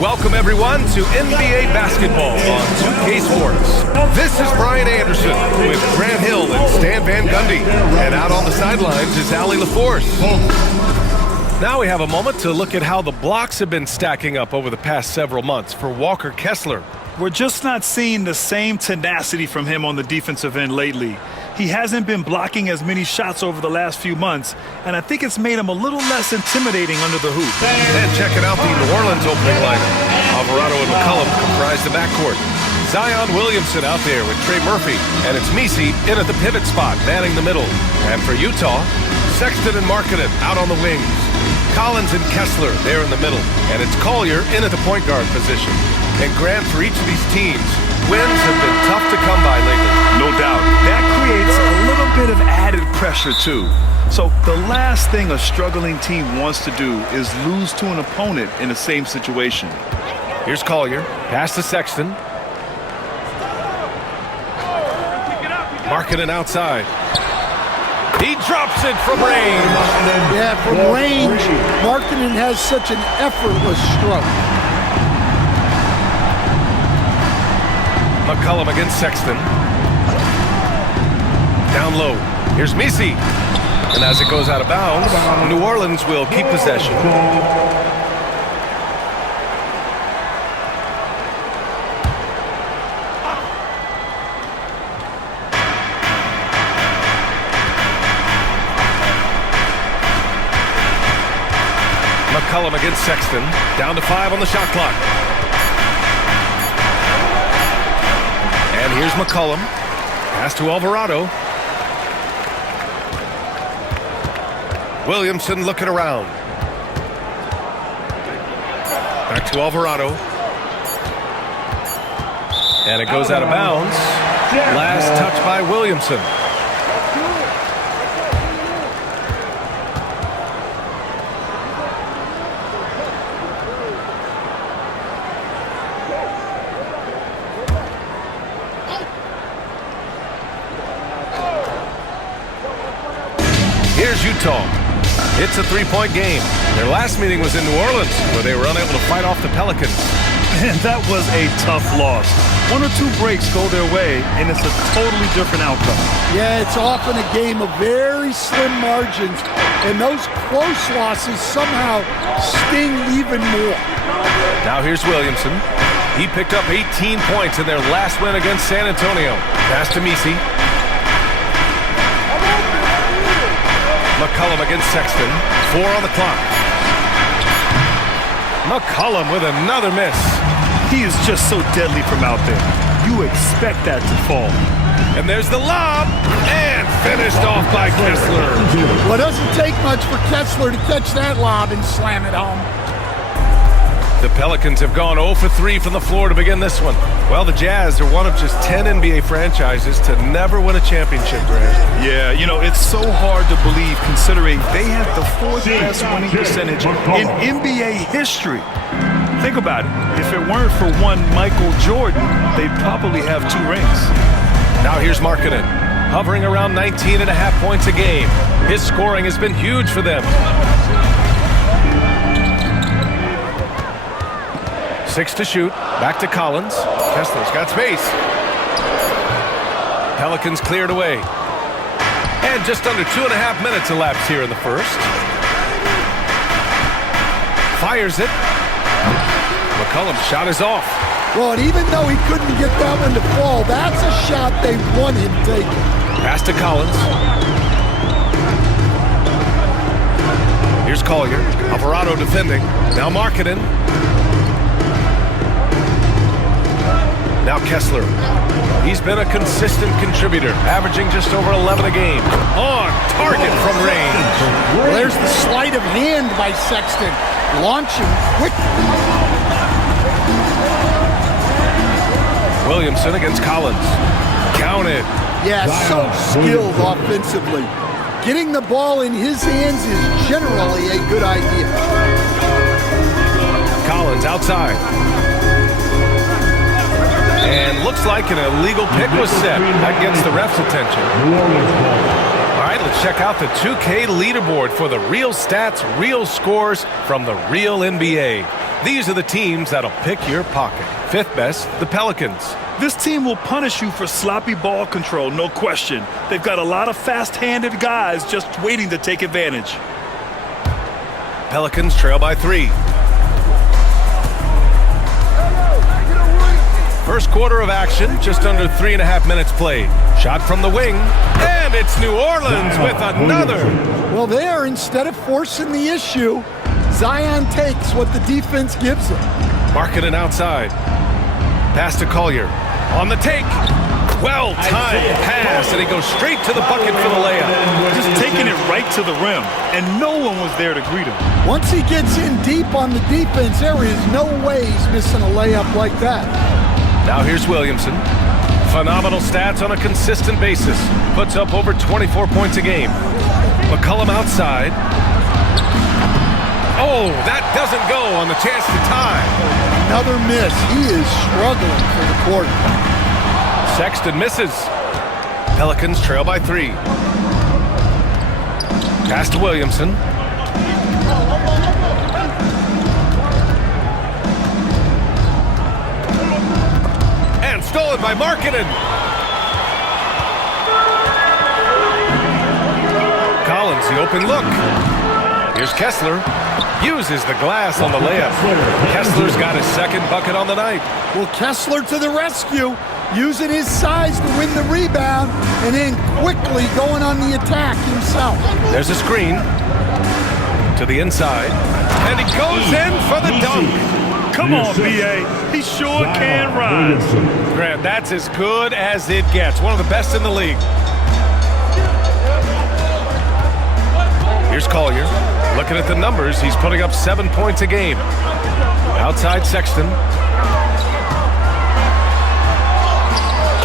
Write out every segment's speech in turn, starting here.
Welcome, everyone, to NBA basketball on 2K Sports. This is Brian Anderson with Grant Hill and Stan Van Gundy. And out on the sidelines is Allie LaForce. Now we have a moment to look at how the blocks have been stacking up over the past several months for Walker Kessler. We're just not seeing the same tenacity from him on the defensive end lately. He hasn't been blocking as many shots over the last few months, and I think it's made him a little less intimidating under the hoop. And checking out the New Orleans opening lineup. Alvarado and McCollum comprise the backcourt. Zion Williamson out there with Trey Murphy, and it's Messi in at the pivot spot, manning the middle. And for Utah, Sexton and Markkanen out on the wings. Collins and Kessler there in the middle, and it's Collier in at the point guard position. And Grant, for each of these teams, wins have been tough to come by lately. No doubt. That creates a little bit of added pressure, too. So the last thing a struggling team wants to do is lose to an opponent in the same situation. Here's Collier. Pass to Sexton. Markkanen outside. He drops it from range. Yeah, from range, Markkanen has such an effortless stroke. McCollum against Sexton. Down low. Here's Messi. And as it goes out of bounds, New Orleans will keep possession. McCollum against Sexton. Down to 5 on the shot clock. And here's McCollum. Pass to Alvarado. Williamson looking around. Back to Alvarado. And it goes out of bounds. Last touch by Williamson. Here's Utah. It's a three-point game. Their last meeting was in New Orleans, where they were unable to fight off the Pelicans. And that was a tough loss. 1 or 2 breaks go their way, and it's a totally different outcome. Yeah, it's often a game of very slim margins, and those close losses somehow sting even more. Now here's Williamson. He picked up 18 points in their last win against San Antonio. Pass to Messi. McCollum against Sexton. 4 on the clock. McCollum with another miss. He is just so deadly from out there. You expect that to fall. And there's the lob. And finished off by Kessler. Well, it doesn't take much for Kessler to catch that lob and slam it home. The Pelicans have gone 0 for 3 from the floor to begin this one. Well, the Jazz are one of just 10 NBA franchises to never win a championship, Grant. Yeah, you know, it's so hard to believe considering they had the 4th best winning percentage in NBA history. Think about it. If it weren't for one Michael Jordan, they'd probably have 2 rings. Now here's Markkanen, hovering around 19.5 points a game. His scoring has been huge for them. 6 to shoot. Back to Collins. Kessler's got space. Pelicans cleared away. And just under 2.5 minutes elapsed here in the first. Fires it. McCollum's shot is off. Well, and even though he couldn't get that one to fall, that's a shot they want him taking. Pass to Collins. Here's Collier. Alvarado defending. Now Markkanen. Now Kessler. He's been a consistent contributor, averaging just over 11 a game. On target from range. Well, there's the sleight of hand by Sexton. Launching quickly. Williamson against Collins. Counted. Yeah, so skilled offensively. Getting the ball in his hands is generally a good idea. Collins outside. And looks like an illegal pick was set. That gets the ref's attention. All right, let's check out the 2K leaderboard for the real stats, real scores from the real NBA. These are the teams that'll pick your pocket. 5th best, the Pelicans. This team will punish you for sloppy ball control, no question. They've got a lot of fast-handed guys just waiting to take advantage. Pelicans trail by 3. First quarter of action, just under 3.5 minutes played. Shot from the wing, and it's New Orleans with another. Well, there, instead of forcing the issue, Zion takes what the defense gives him. Marketing outside. Pass to Collier. On the take. Well-timed pass, and he goes straight to the bucket for the layup. Just taking it right to the rim, and no one was there to greet him. Once he gets in deep on the defense, there is no way he's missing a layup like that. Now here's Williamson. Phenomenal stats on a consistent basis. Puts up over 24 points a game. McCollum outside. Oh, that doesn't go on the chance to tie. Another miss. He is struggling for the quarter. Sexton misses. Pelicans trail by 3. Pass to Williamson. And stolen by Markkanen. Collins, the open look. Here's Kessler. Uses the glass on the layup. Kessler's got his second bucket on the night. Well, Kessler to the rescue, using his size to win the rebound, and then quickly going on the attack himself. There's a screen to the inside, and he goes in for the dunk. Come on, B.A. He sure can rise. Grant, that's as good as it gets. One of the best in the league. Here's Collier. Looking at the numbers, he's putting up 7 points a game. Outside Sexton.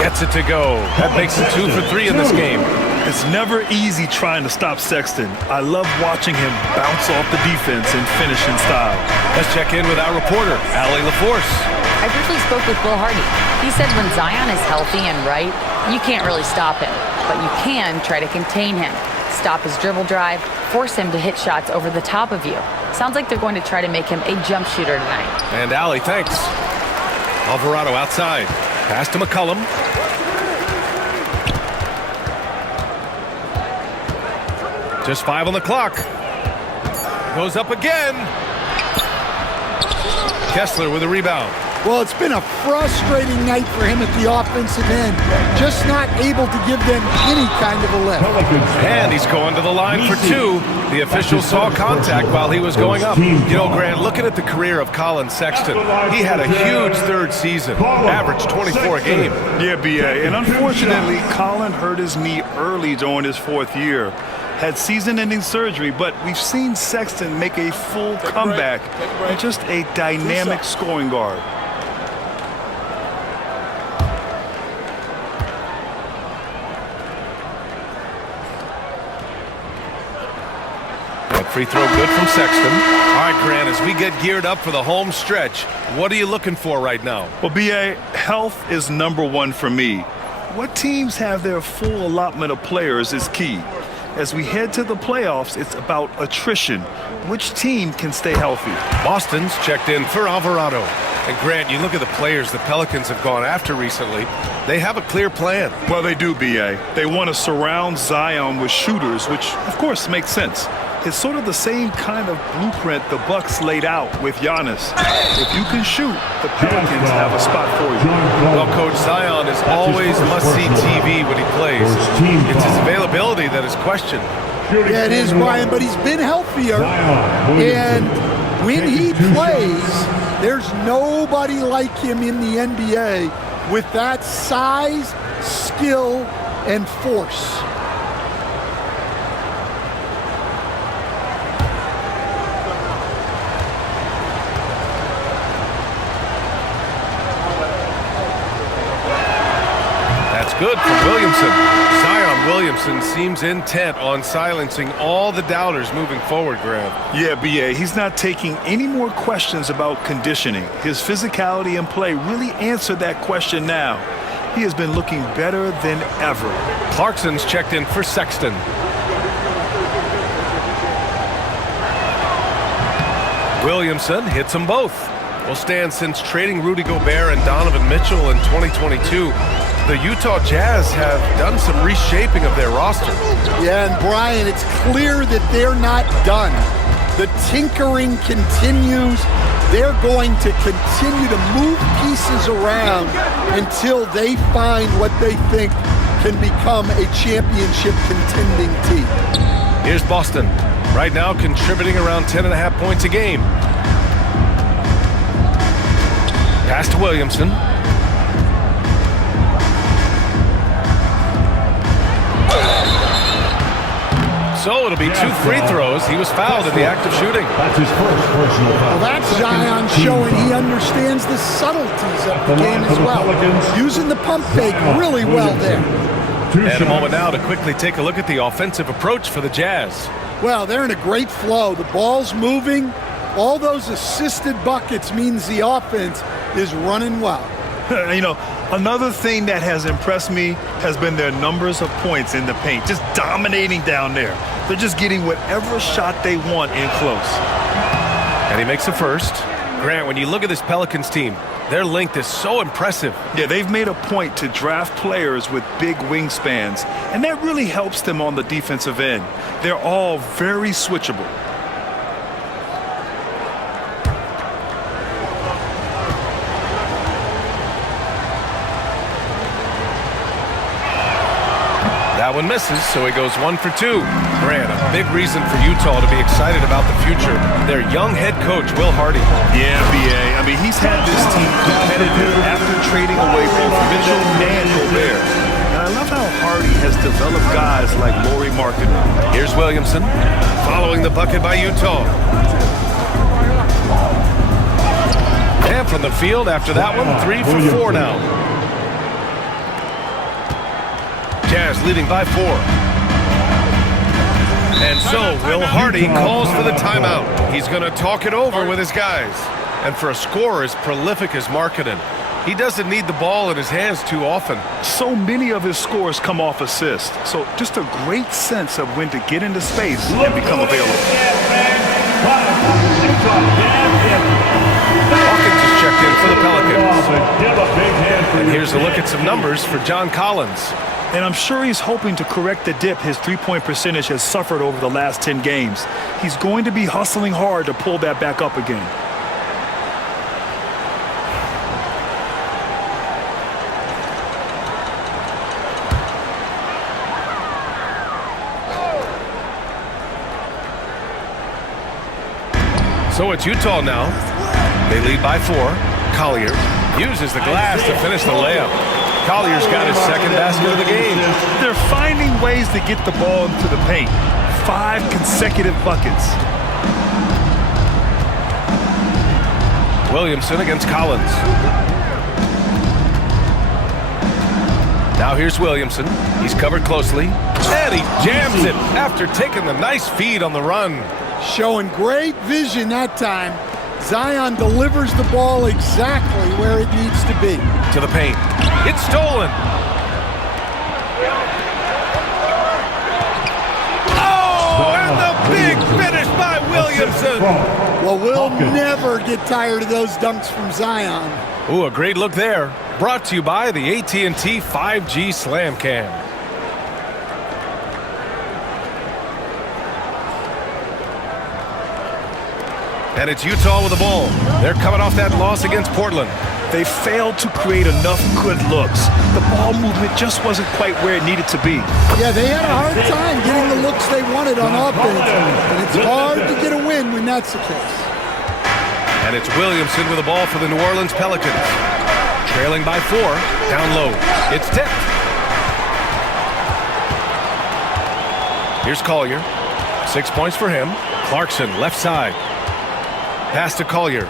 Gets it to go. That makes it 2 for 3 in this game. It's never easy trying to stop Sexton. I love watching him bounce off the defense and finish in style. Let's check in with our reporter, Allie LaForce. I briefly spoke with Will Hardy. He said when Zion is healthy and right, you can't really stop him, but you can try to contain him. Stop his dribble drive, force him to hit shots over the top of you. Sounds like they're going to try to make him a jump shooter tonight. And Allie, thanks. Alvarado outside. Pass to McCollum. Just 5 on the clock. Goes up again. Kessler with a rebound. Well, it's been a frustrating night for him at the offensive end. Just not able to give them any kind of a lift. And he's going to the line for 2. The official saw contact while he was going up. You know, Grant, looking at the career of Colin Sexton, he had a huge third season, averaged 24 a game. Yeah, B.A. And unfortunately, Colin hurt his knee early during his 4th year. Had season-ending surgery, but we've seen Sexton make a full comeback and just a dynamic scoring guard. That free throw good from Sexton. All right, Grant, as we get geared up for the home stretch, what are you looking for right now? Well, B.A., health is #1 for me. What teams have their full allotment of players is key. As we head to the playoffs, it's about attrition. Which team can stay healthy? Boston's checked in for Alvarado. And Grant, you look at the players the Pelicans have gone after recently, they have a clear plan. Well, they do, B.A. They want to surround Zion with shooters, which, of course, makes sense. It's sort of the same kind of blueprint the Bucks laid out with Giannis. If you can shoot, the Pelicans have a spot for you. Well, Coach, Zion is always must-see TV when he plays. It's his availability that is questioned. Yeah, it is, Brian, but he's been healthier. And when he plays, there's nobody like him in the NBA with that size, skill, and force. Good from Williamson. Zion Williamson seems intent on silencing all the doubters moving forward, Grant. Yeah, B.A., he's not taking any more questions about conditioning. His physicality and play really answered that question now. he has been looking better than ever. Clarkson's checked in for Sexton. Williamson hits them both. Will stand since trading Rudy Gobert and Donovan Mitchell in 2022. The Utah Jazz have done some reshaping of their roster. Yeah, and Brian, it's clear that they're not done. The tinkering continues. They're going to continue to move pieces around until they find what they think can become a championship contending team. Here's Boston. Right now contributing around 10.5 points a game. Pass to Williamson. So it'll be 2 free throws. He was fouled in the act of shooting. That's his first personal foul. Well, that's Zion showing he understands the subtleties of the game as well. Using the pump fake really well there. And a moment now to quickly take a look at the offensive approach for the Jazz. Well, they're in a great flow. The ball's moving. All those assisted buckets means the offense is running well. You know, another thing that has impressed me has been their numbers of points in the paint, just dominating down there. They're just getting whatever shot they want in close. And he makes the first. Grant, when you look at this Pelicans team, their length is so impressive. Yeah, they've made a point to draft players with big wingspans, and that really helps them on the defensive end. They're all very switchable. That one misses, so he goes 1 for 2. Grant, a big reason for Utah to be excited about the future. Their young head coach, Will Hardy. Yeah, BA. I mean, he's had this team competitive after trading away both Mitchell and Gobert. And I love how Hardy has developed guys like Lauri Markkanen. Here's Williamson, following the bucket by Utah. And from the field after that one, 3 for 4 now. Jazz leading by 4. And so Will Hardy calls for the timeout. He's going to talk it over with his guys. And for a scorer as prolific as Markkanen, he doesn't need the ball in his hands too often. So many of his scores come off assists. So just a great sense of when to get into space and become available. Hawkins is checked in for the Pelicans. And here's a look at some numbers for John Collins. And I'm sure he's hoping to correct the dip his three-point percentage has suffered over the last 10 games. He's going to be hustling hard to pull that back up again. So it's Utah now. They lead by 4. Collier uses the glass to finish the layup. Collier's got his second basket of the game. They're finding ways to get the ball into the paint. 5 consecutive buckets. Williamson against Collins. Now here's Williamson. He's covered closely. And he jams it after taking the nice feed on the run. Showing great vision that time. Zion delivers the ball exactly where it needs to be. To the paint. It's stolen. Oh, and the big finish by Williamson. Well, we'll never get tired of those dunks from Zion. Ooh, a great look there. Brought to you by the AT&T 5G Slam Cam. And it's Utah with the ball. They're coming off that loss against Portland. They failed to create enough good looks. The ball movement just wasn't quite where it needed to be. Yeah, they had a hard time getting the looks they wanted on offense. And it's hard to get a win when that's the case. And it's Williamson with the ball for the New Orleans Pelicans. Trailing by 4, down low. It's tipped. Here's Collier. 6 points for him. Clarkson, left side. Pass to Collier.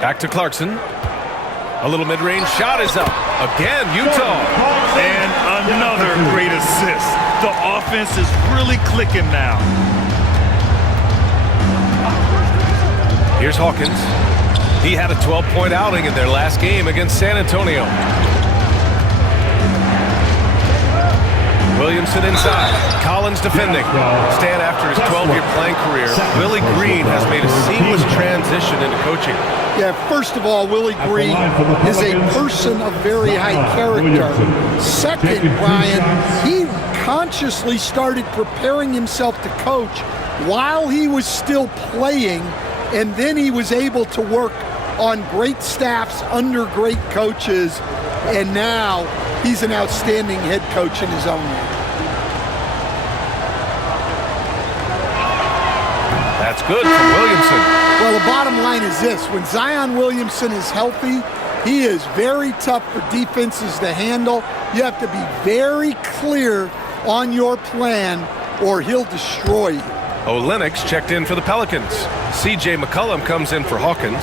Back to Clarkson. A little mid-range shot is up. Again, Utah. And another great assist. The offense is really clicking now. Here's Hawkins. He had a 12-point outing in their last game against San Antonio. Williamson inside. Collins defending. Stan, after his 12-year playing career, Willie Green has made a seamless transition into coaching. Yeah, first of all, Willie Green is a person of very high character. Second, Brian, he consciously started preparing himself to coach while he was still playing, and then he was able to work on great staffs under great coaches, and now he's an outstanding head coach in his own right. That's good from Williamson. Well, the bottom line is this. When Zion Williamson is healthy, he is very tough for defenses to handle. You have to be very clear on your plan or he'll destroy you. Lynx checked in for the Pelicans. C.J. McCollum comes in for Hawkins.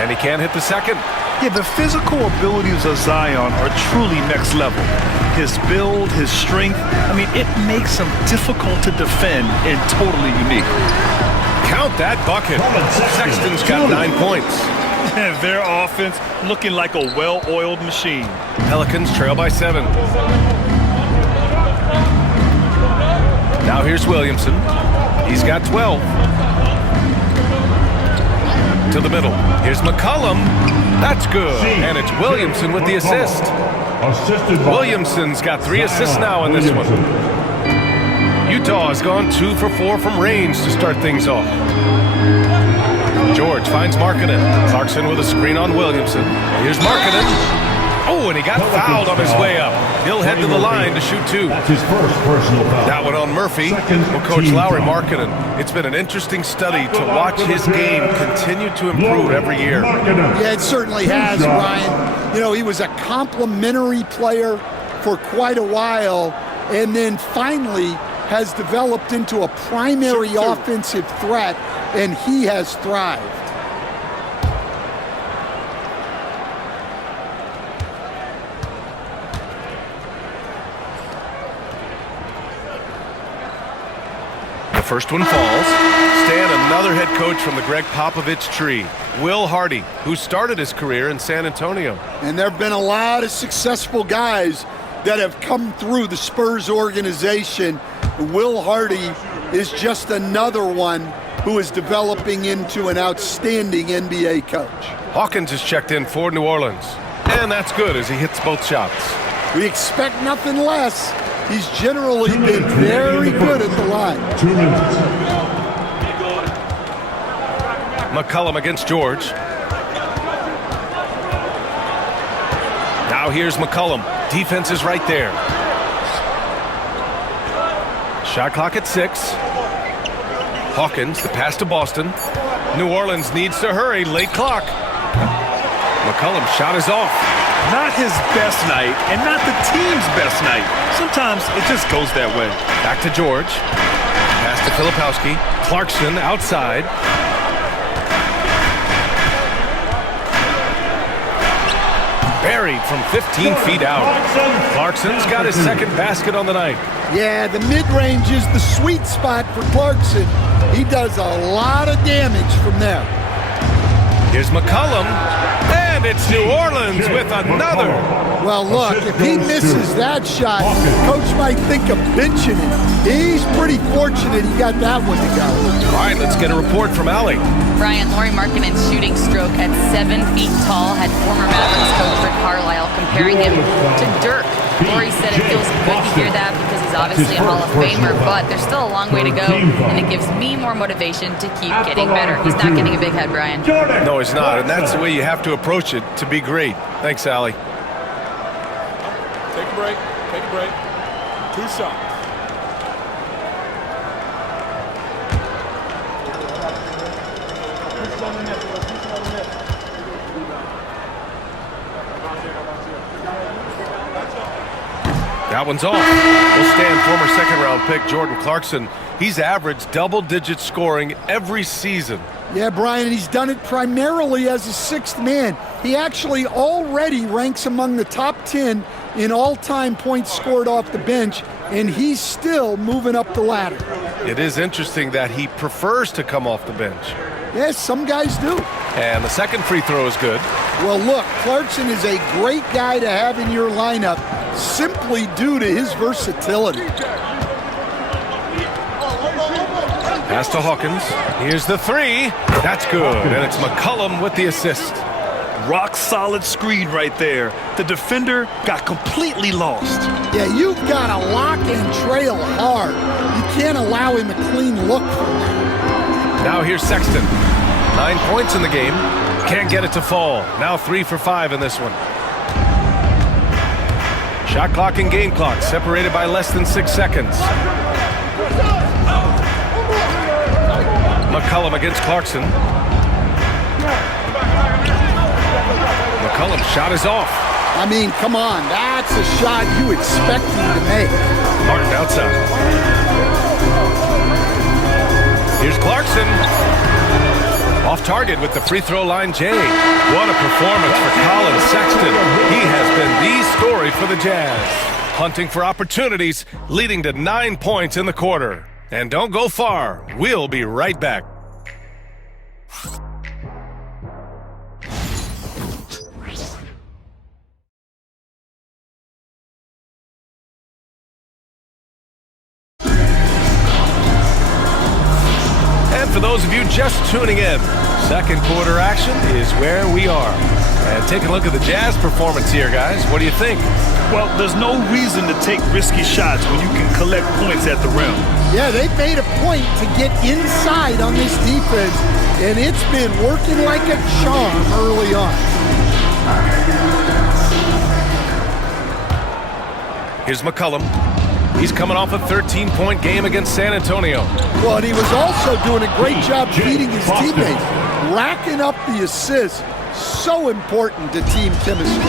And he can't hit the second. Yeah, the physical abilities of Zion are truly next level. His build, his strength, I mean, it makes him difficult to defend and totally unique. Count that bucket. Sexton's got 9 points. Their offense looking like a well-oiled machine. Pelicans trail by 7. Now here's Williamson. He's got 12. To the middle. Here's McCollum. That's good. And it's Williamson with the assist. Williamson's got 3 assists now in this one. Utah has gone 2 for 4 from range to start things off. George finds Markkanen. Clarkson with a screen on Williamson. Here's Markkanen. Oh, and he got fouled on his way up. He'll head to the line to shoot 2. That's his first personal foul. That one on Murphy. Well, Coach Lowry Markkanen, it's been an interesting study to watch his game continue to improve every year. Yeah, it certainly has, Ryan. You know, he was a complimentary player for quite a while, and then finally has developed into a primary offensive threat, and he has thrived. The first one falls. Stan, another head coach from the Greg Popovich tree. Will Hardy, who started his career in San Antonio. And there have been a lot of successful guys that have come through the Spurs organization. Will Hardy is just another one who is developing into an outstanding NBA coach. Hawkins is checked in for New Orleans. And that's good as he hits both shots. We expect nothing less. He's generally been very good at the line. 2 minutes. McCollum against George. Now here's McCollum. Defense is right there. Shot clock at 6. Hawkins, the pass to Boston. New Orleans needs to hurry. Late clock. McCollum's shot is off. Not his best night, and not the team's best night. Sometimes it just goes that way. Back to George. Pass to Filipowski. Clarkson outside. Buried from 15 feet out. Clarkson's got his second basket on the night. Yeah, the mid-range is the sweet spot for Clarkson. He does a lot of damage from there. Here's McCollum. And it's New Orleans with another. Well, look, if he misses that shot, Coach might think of benching him. He's pretty fortunate he got that one to go. All right, let's get a report from Allie. Brian, Lauri Markkanen's shooting stroke at 7 feet tall had former Mavericks coach Rick Carlisle comparing him to Dirk. Lauri said it feels good to hear that because he's obviously a Hall of Famer, but there's still a long way to go, and it gives me more motivation to keep getting better. He's not getting a big head, Brian. No, he's not, and that's the way you have to approach it to be great. Thanks, Allie. Take a break. Take a break. 2 shots. That one's off. We'll stand former second-round pick Jordan Clarkson. He's averaged double-digit scoring every season. Yeah, Brian, he's done it primarily as a 6th man. He actually already ranks among the top 10 in all-time points scored off the bench, and he's still moving up the ladder. It is interesting that he prefers to come off the bench. Yes, some guys do. And the second free throw is good. Well, look, Clarkson is a great guy to have in your lineup simply due to his versatility. Pass to Hawkins. Here's the three. That's good. And it's McCollum with the assist. Rock solid screen right there. The defender got completely lost. Yeah, you've got to lock and trail hard. You can't allow him a clean look. Now here's Sexton. 9 points in the game. Can't get it to fall. Now 3 for 5 in this one. Shot clock and game clock separated by less than 6 seconds. McCollum against Clarkson. McCollum's shot is off. I mean, come on. That's a shot you expect him to make. Martin outside. Here's Clarkson. Off target with the free throw line, Jay. What a performance for Colin Sexton. He has been the story for the Jazz. Hunting for opportunities, leading to 9 points in the quarter. And don't go far. We'll be right back. For those of you just tuning in, second quarter action is where we are. And take a look at the Jazz performance here, guys. What do you think? Well, there's no reason to take risky shots when you can collect points at the rim. Yeah, they've made a point to get inside on this defense, and it's been working like a charm early on. Here's McCollum. He's coming off a 13-point game against San Antonio. Well, and he was also doing a great job feeding his teammates, racking up the assists. So important to team chemistry.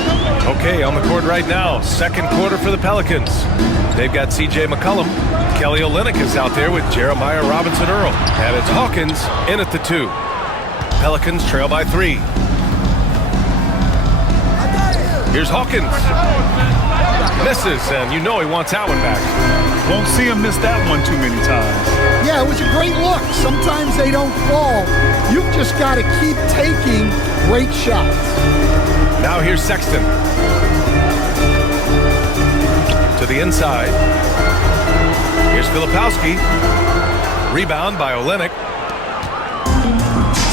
Okay, on the court right now, second quarter for the Pelicans. They've got C.J. McCollum. Kelly Olynyk is out there with Jeremiah Robinson-Earl. And it's Hawkins in at the 2. Pelicans trail by 3. Here's Hawkins. Misses, and you know he wants that one back. Won't see him miss that one too many times. Yeah, it was a great look. Sometimes they don't fall. You've just got to keep taking great shots. Now here's Sexton. To the inside. Here's Filipowski. Rebound by Olynyk.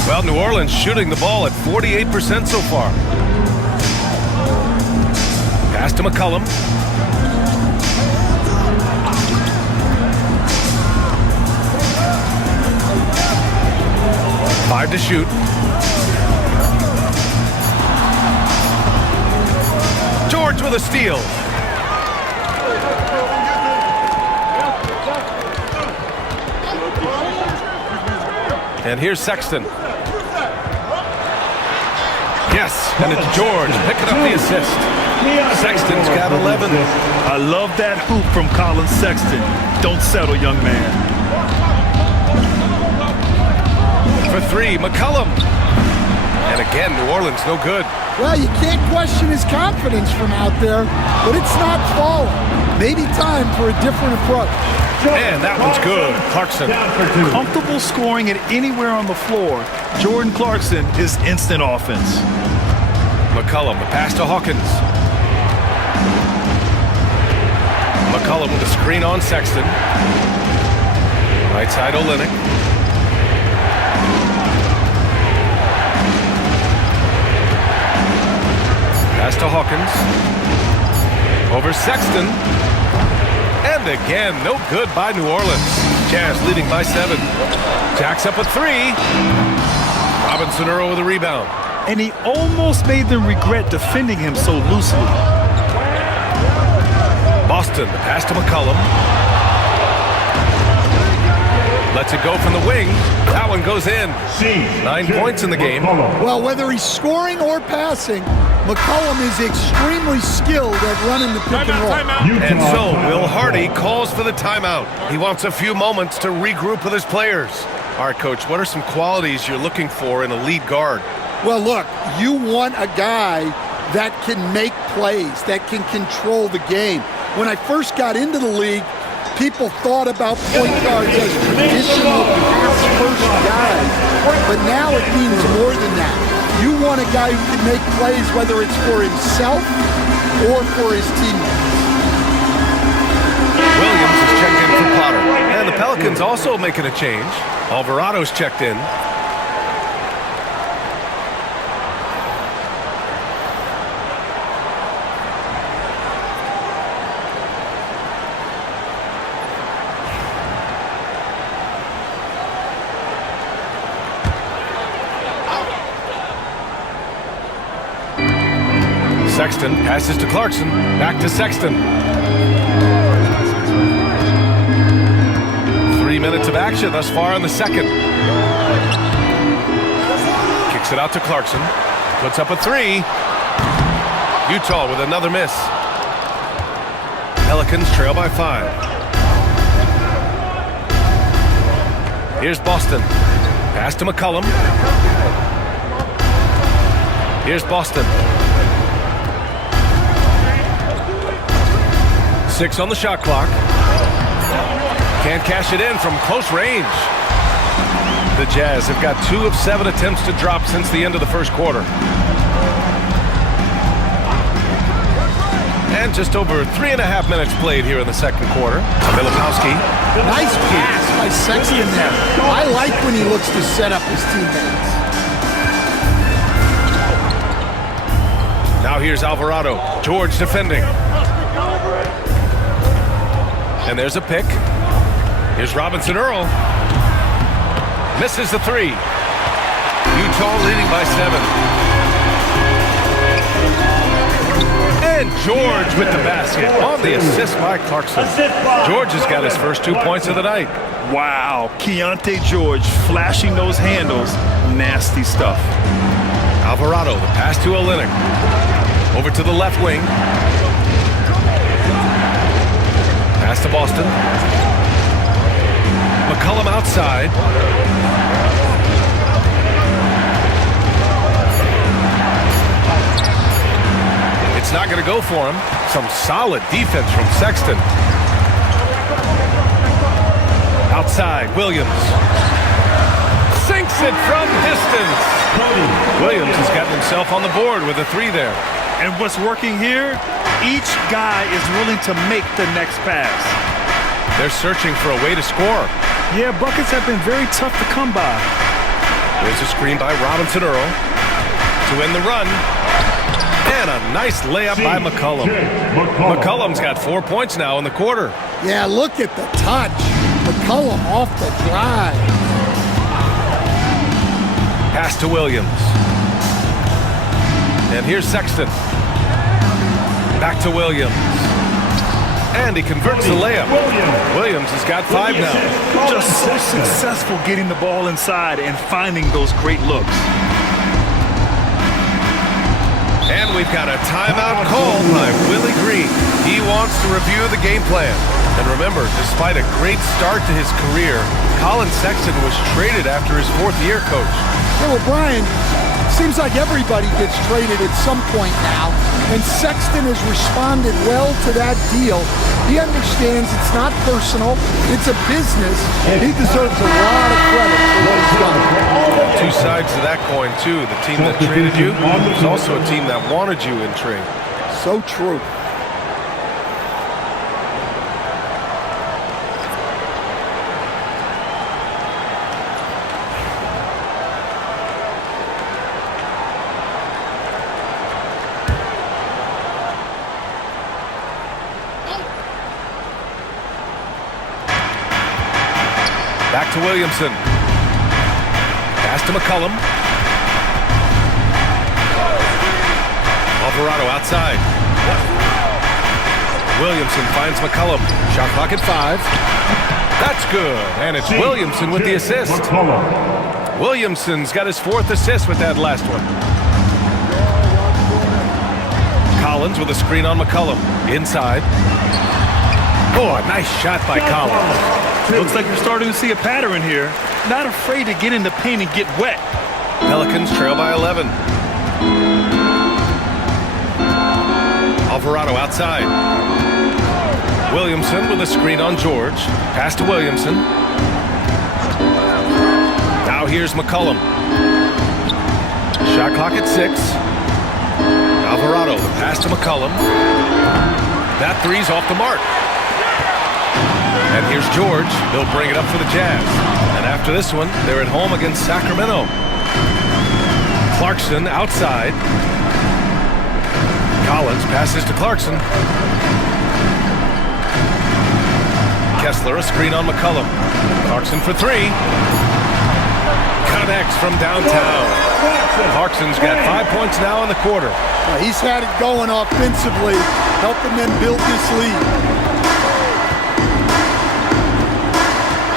Well, New Orleans shooting the ball at 48% so far. Pass to McCollum. Five to shoot. George with a steal. And here's Sexton. Yes, and it's George picking up the assist. Sexton's got 11. I love that hoop from Colin Sexton. Don't settle, young man. For 3, McCollum. And again, New Orleans no good. Well, you can't question his confidence from out there, but it's not falling. Maybe time for a different approach. And that one's good. Clarkson. Comfortable scoring it anywhere on the floor. Jordan Clarkson is instant offense. McCollum, the pass to Hawkins. McCollum with a screen on Sexton. Right side Olynyk. Pass to Hawkins. Over Sexton. And again, no good by New Orleans. Jazz leading by 7. Jacks up a 3. Robinson-Earl with a rebound. And he almost made them regret defending him so loosely. Boston, the pass to McCollum. Lets it go from the wing. That one goes in. 9 points in the game. Well, whether he's scoring or passing, McCollum is extremely skilled at running the pick and roll. And so, Will Hardy calls for the timeout. He wants a few moments to regroup with his players. All right, Coach, what are some qualities you're looking for in a lead guard? Well, look, you want a guy that can make plays, that can control the game. When I first got into the league, people thought about point guards as traditional pass-first guys, but now it means more than that. You want a guy who can make plays, whether it's for himself or for his teammates. Williams is checked in for Potter. And the Pelicans also making a change. Alvarado's checked in. Sexton passes to Clarkson. Back to Sexton. 3 minutes of action thus far in the second. Kicks it out to Clarkson. Puts up a three. Utah with another miss. Pelicans trail by 5. Here's Boston. Pass to McCollum. Here's Boston. 6 on the shot clock. Can't cash it in from close range. The Jazz have got 2 of 7 attempts to drop since the end of the first quarter. And just over 3.5 minutes played here in the second quarter. Milwaukee. Nice pass by Sexton there. I like when he looks to set up his teammates. Now here's Alvarado. George defending. And there's a pick. Here's Robinson Earl. Misses the three. Utah leading by 7. And George with the basket on the assist by Clarkson. George has got his first 2 points of the night. Wow, Keontae George flashing those handles. Nasty stuff. Alvarado, the pass to Olynyk. Over to the left wing. Pass to Boston. McCollum outside. It's not going to go for him. Some solid defense from Sexton. Outside, Williams. Sinks it from distance. Williams has gotten himself on the board with a 3 there. And what's working here? Each guy is willing to make the next pass. They're searching for a way to score. Yeah, buckets have been very tough to come by. There's a screen by Robinson Earl to end the run. And a nice layup by McCollum. McCollum's got 4 points now in the quarter. Yeah, look at the touch. McCollum off the drive. Pass to Williams. And here's Sexton. Back to Williams. And he converts the layup. Williams has got 5 now. Just so successful getting the ball inside and finding those great looks. And we've got a timeout called by Willie Green. He wants to review the game plan. And remember, despite a great start to his career, Colin Sexton was traded after his 4th year, Coach. Yeah, well, Brian, seems like everybody gets traded at some point now, and Sexton has responded well to that deal. He understands it's not personal, it's a business. He deserves a lot of credit for what he's done. 2 sides to that coin, too. The team that traded you was also a team that wanted you in trade. So true. Back to Williamson. Pass to McCollum. Alvarado outside. Williamson finds McCollum. Shot clock at 5. That's good. And it's Williamson with the assist. Williamson's got his 4th assist with that last one. Collins with a screen on McCollum. Inside. Oh, a nice shot by Collins. Looks like we're starting to see a pattern here. Not afraid to get in the paint and get wet. Pelicans trail by 11. Alvarado outside. Williamson with a screen on George. Pass to Williamson. Now here's McCollum. Shot clock at 6. Alvarado, the pass to McCollum. That three's off the mark. And here's George. He'll bring it up for the Jazz. And after this one, they're at home against Sacramento. Clarkson outside. Collins passes to Clarkson. Kessler, a screen on McCollum. Clarkson for 3. Connects from downtown. Clarkson's got 5 points now in the quarter. He's had it going offensively, helping them build this lead.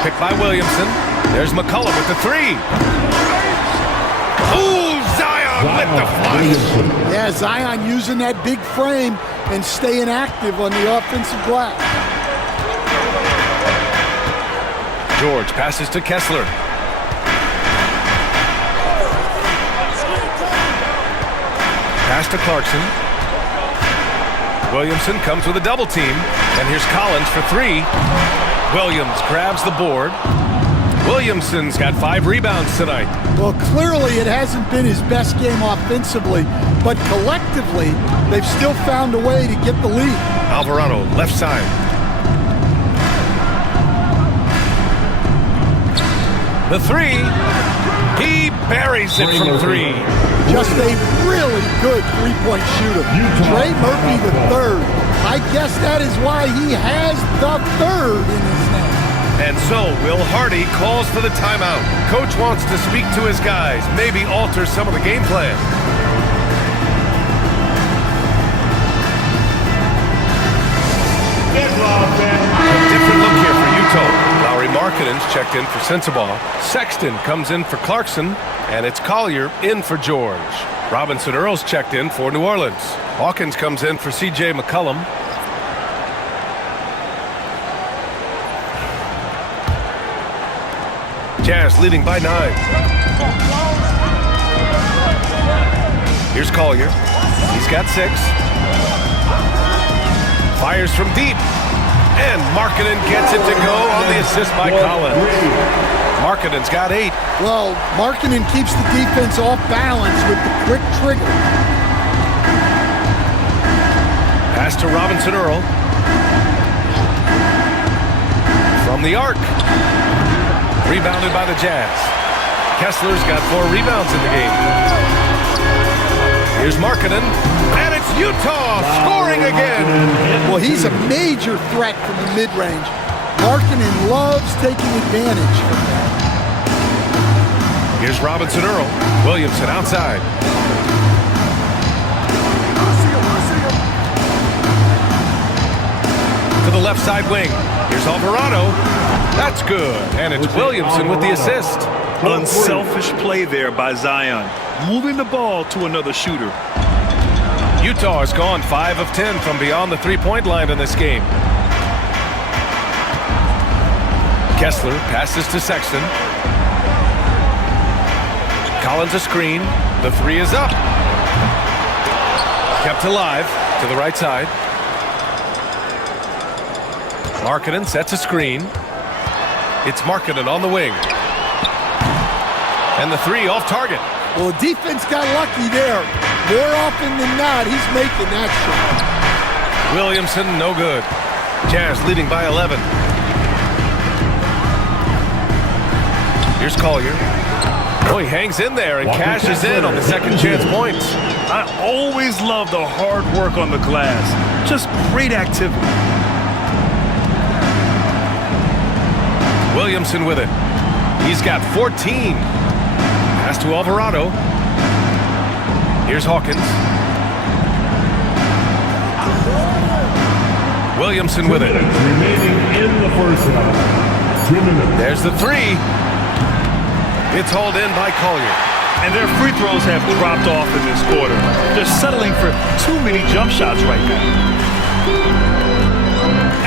Picked by Williamson. There's McCollum with the 3. Ooh, Zion with the flush. Yeah, Zion using that big frame and staying active on the offensive glass. George passes to Kessler. Pass to Clarkson. Williamson comes with a double team. And here's Collins for 3. Williams grabs the board. Williamson's got 5 rebounds tonight. Well, clearly it hasn't been his best game offensively, but collectively, they've still found a way to get the lead. Alvarado, left side. The 3. He buries it from 3. Just a really good three-point shooter. Trey Murphy the 3rd. I guess that is why he has the 3rd in his name. And so Will Hardy calls for the timeout. Coach wants to speak to his guys, maybe alter some of the game plan. A different look here for Utah. Lauri Markkanen's checked in for Sensabaugh. Sexton comes in for Clarkson, and it's Collier in for George. Robinson Earl's checked in for New Orleans. Hawkins comes in for C.J. McCollum. Jazz leading by 9. Here's Collier. He's got 6. Fires from deep. And Markkanen gets it to go on the assist by Collins. Markkanen's got 8. Well, Markkanen keeps the defense off balance with the quick trigger. Pass to Robinson Earl. From the arc. Rebounded by the Jazz. Kessler's got 4 rebounds in the game. Here's Markkanen. And it's Utah scoring again. Well, he's a major threat from the mid-range. Markkanen loves taking advantage of that. Here's Robinson Earl. Williamson outside. To the left side wing. Here's Alvarado. That's good. And it's Williamson with the assist. Unselfish play there by Zion, moving the ball to another shooter. Utah has gone 5 of 10 from beyond the three-point line in this game. Kessler passes to Sexton. Collins a screen. The 3 is up. Kept alive to the right side. Markkanen sets a screen. It's Markkanen on the wing. And the 3 off target. Well, the defense got lucky there. More often than not, he's making that shot. Williamson, no good. Jazz leading by 11. Here's Collier. Oh, he hangs in there and cashes in on the second chance points. I always love the hard work on the glass. Just great activity. Williamson with it. He's got 14. Pass to Alvarado. Here's Hawkins. Williamson with it. Remaining in the first half. 2 minutes. There's the 3. It's hauled in by Collier. And their free throws have dropped off in this quarter. They're settling for too many jump shots right now.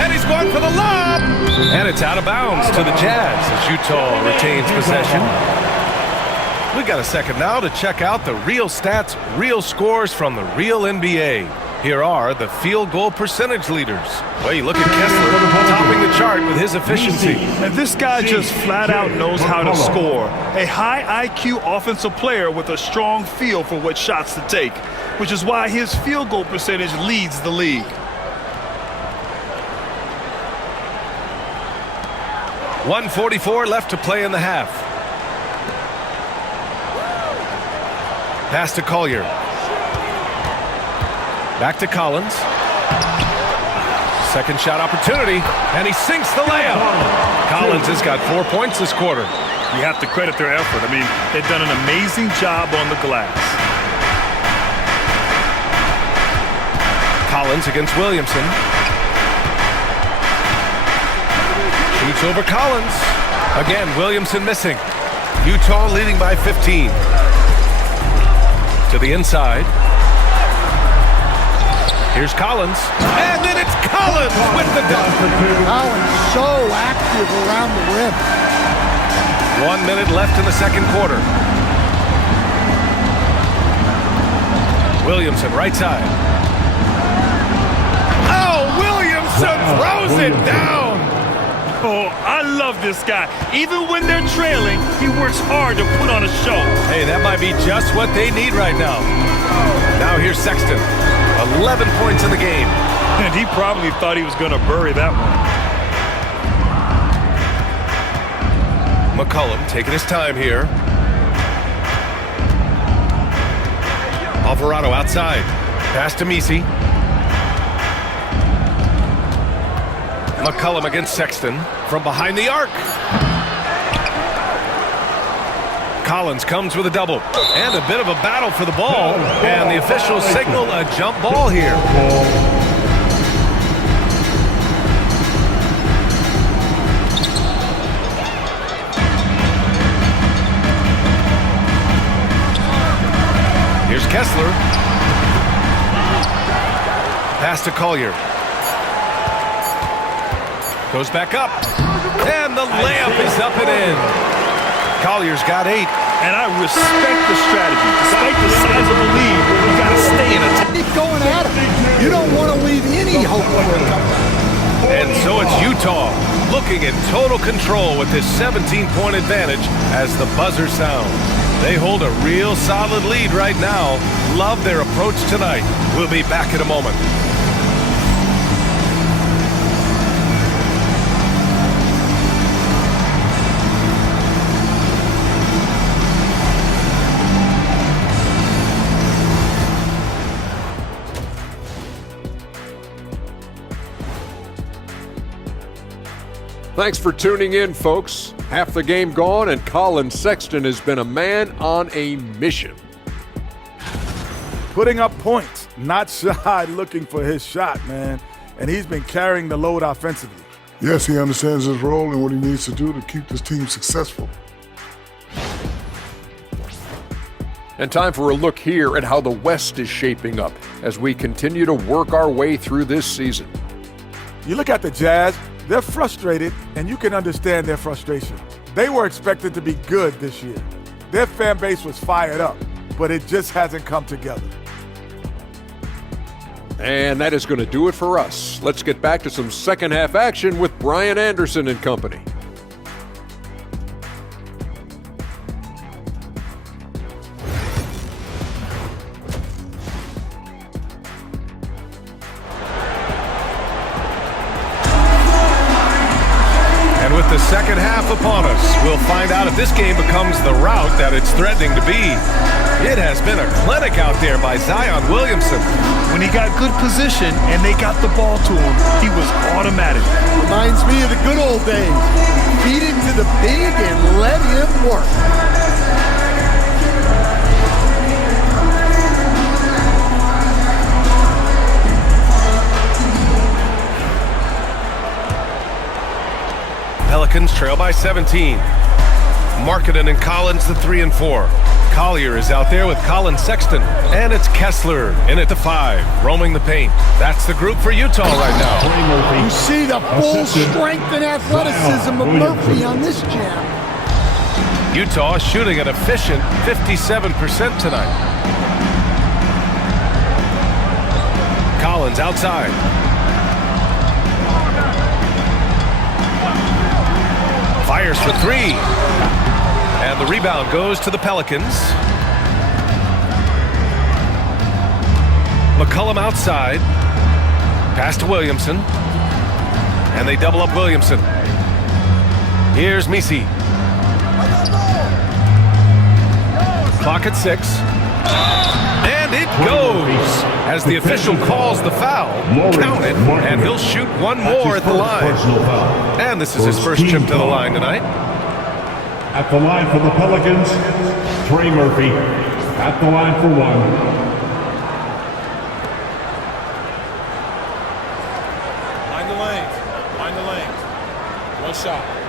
And he's going for the lob. And it's out of bounds to the Jazz as Utah retains possession. We got a second now to check out the real stats, real scores from the real NBA. Here are the field goal percentage leaders. Well, you look at Kessler topping the chart with his efficiency. And this guy just flat out knows how to score. A high IQ offensive player with a strong feel for what shots to take, which is why his field goal percentage leads the league. .144 left to play in the half. Pass to Collier. Back to Collins. Second shot opportunity, and he sinks the layup. Collins has got 4 points this quarter. You have to credit their effort. I mean, they've done an amazing job on the glass. Collins against Williamson. Shoots over Collins. Again, Williamson missing. Utah leading by 15. To the inside. Here's Collins. And then it's Collins with the dunk. Collins so active around the rim. 1 minute left in the second quarter. Williamson, right side. Oh, Williamson throws it down. Oh, I love this guy. Even when they're trailing, he works hard to put on a show. Hey, that might be just what they need right now. Now here's Sexton. 11 points in the game. And he probably thought he was going to bury that one. McCollum taking his time here. Alvarado outside. Pass to Misi. McCollum against Sexton from behind the arc. Collins comes with a double. And a bit of a battle for the ball. And the officials signal a jump ball here. Here's Kessler. Pass to Collier. Goes back up. And the layup is up and in. Collier's got 8. And I respect the strategy. Despite the size of the lead, you got to stay in it. Keep going at it. You don't want to leave any hope for a comeback. And so it's Utah looking in total control with this 17-point advantage as the buzzer sounds. They hold a real solid lead right now. Love their approach tonight. We'll be back in a moment. Thanks for tuning in, folks. Half the game gone, and Colin Sexton has been a man on a mission. Putting up points, not shy looking for his shot, man. And he's been carrying the load offensively. Yes, he understands his role and what he needs to do to keep this team successful. And time for a look here at how the West is shaping up as we continue to work our way through this season. You look at the Jazz, they're frustrated, and you can understand their frustration. They were expected to be good this year. Their fan base was fired up, but it just hasn't come together. And that is going to do it for us. Let's get back to some second half action with Brian Anderson and company. With the second half upon us, we'll find out if this game becomes the rout that it's threatening to be. It has been a clinic out there by Zion Williamson. When he got good position and they got the ball to him, he was automatic. Reminds me of the good old days. Feed it to the big and let him work. Pelicans trail by 17. Markkanen and Collins the 3 and 4. Collier is out there with Colin Sexton. And it's Kessler in at the 5, roaming the paint. That's the group for Utah right now. You see the full strength and athleticism of Murphy on this jam. Utah shooting an efficient 57% tonight. Collins outside. Fires for three. And the rebound goes to the Pelicans. McCollum outside. Pass to Williamson. And they double up Williamson. Here's Misi. Clock at 6. And it goes as the official calls the foul. Count it, and he'll shoot one more at the line. And this is his first trip to the line tonight. At the line for the Pelicans, Trey Murphy. At the line for one. Mind the lanes. Mind the lanes. One shot.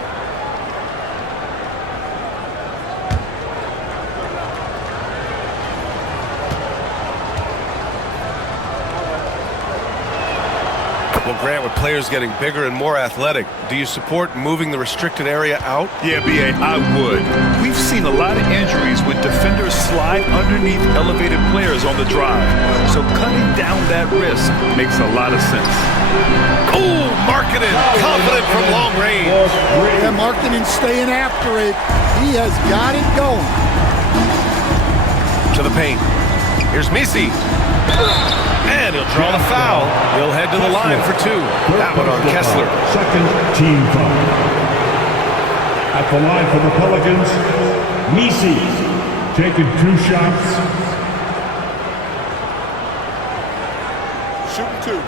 Well, Grant, with players getting bigger and more athletic, do you support moving the restricted area out? Yeah, B.A., I would. We've seen a lot of injuries when defenders slide underneath elevated players on the drive. So cutting down that risk makes a lot of sense. Ooh, Markkanen, confident from long range. Yeah, Markkanen's staying after it. He has got it going. To the paint. Here's Misi. And he'll draw the foul. He'll head to the line for 2. That one on Kessler. Second team foul. At the line for the Pelicans, Misi taking 2 shots. Shooting 2.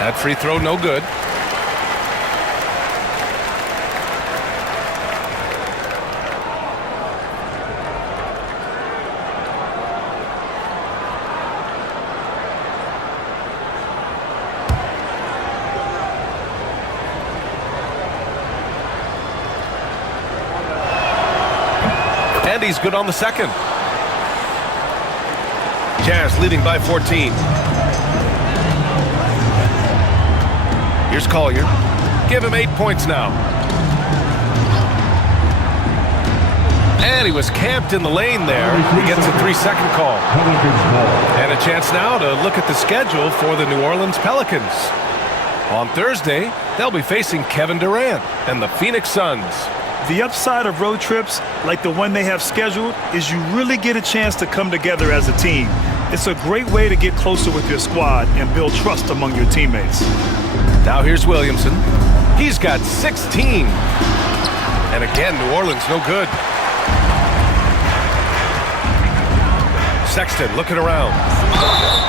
That free throw, no good. And he's good on the second. Jazz leading by 14. Here's Collier. Give him 8 points now. And he was camped in the lane there. He gets a 3-second call. And a chance now to look at the schedule for the New Orleans Pelicans. On Thursday, they'll be facing Kevin Durant and the Phoenix Suns. The upside of road trips, like the one they have scheduled, is you really get a chance to come together as a team. It's a great way to get closer with your squad and build trust among your teammates. Now here's Williamson. He's got 16. And again, New Orleans no good. Sexton looking around.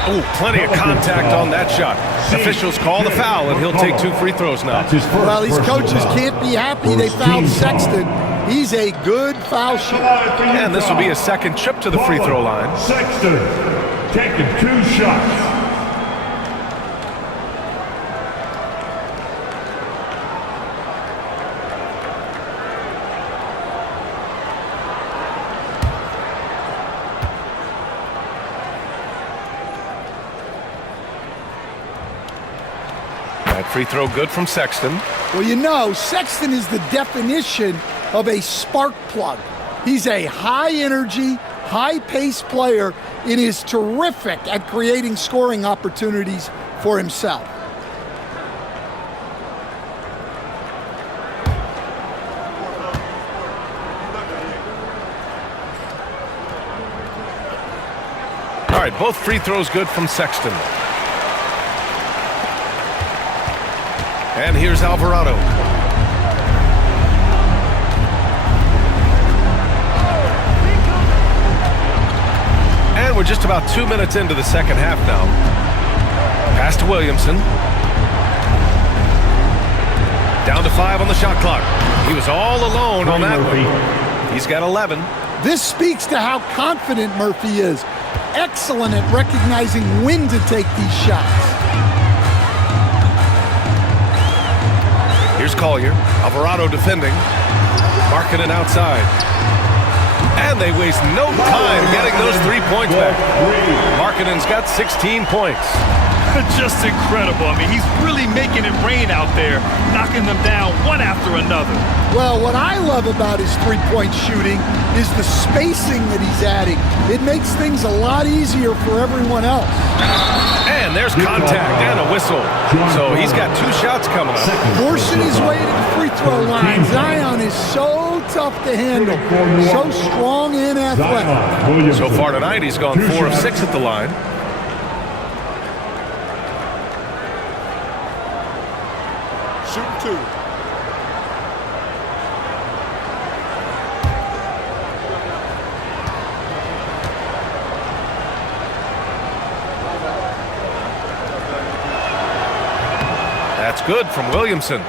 Oh, plenty of contact on that shot. Officials call the foul, and he'll take 2 free throws now. Well, these coaches can't be happy they fouled Sexton. He's a good foul shooter. And this will be his second trip to the free throw line. Sexton taking 2 shots. That free throw good from Sexton. Well, you know, Sexton is the definition of a spark plug. He's a high-energy, high-paced player and is terrific at creating scoring opportunities for himself. All right, both free throws good from Sexton. And here's Alvarado. And we're just about 2 minutes into the second half now. Pass to Williamson. Down to 5 on the shot clock. He was all alone on that one. He's got 11. This speaks to how confident Murphy is. Excellent at recognizing when to take these shots. Here's Collier. Alvarado defending. Markkanen outside. And they waste no time getting those 3 points back. Markkanen's got 16 points. Just incredible. I mean, he's really making it rain out there, knocking them down one after another. Well, what I love about his three-point shooting is the spacing that he's adding. It makes things a lot easier for everyone else. And there's contact and a whistle. So he's got 2 shots coming up. Forcing his way to the free throw line. Zion is so tough to handle, so strong and athletic. So far tonight, he's gone 4 of 6 at the line. Shooting 2. That's good from Williamson.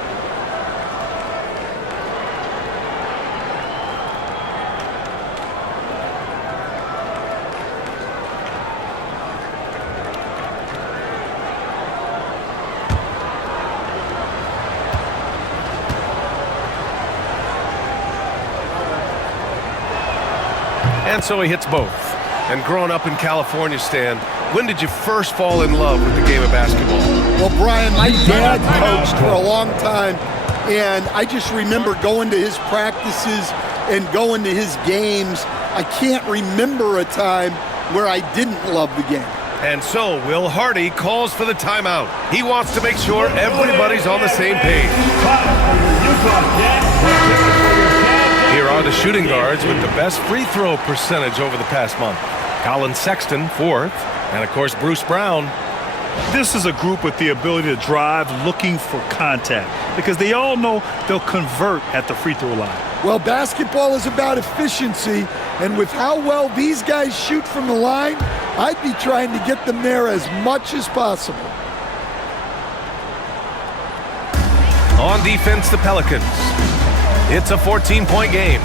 And so he hits both. And growing up in California, Stan, when did you first fall in love with the game of basketball? Well, Brian, my dad coached for a long time, and I just remember going to his practices and going to his games. I can't remember a time where I didn't love the game. And so Will Hardy calls for the timeout. He wants to make sure everybody's on the same page. Here are the shooting guards with the best free throw percentage over the past month. Colin Sexton, 4th, and of course Bruce Brown. This is a group with the ability to drive looking for contact because they all know they'll convert at the free throw line. Well, basketball is about efficiency, and with how well these guys shoot from the line, I'd be trying to get them there as much as possible. On defense, the Pelicans. It's a 14-point game.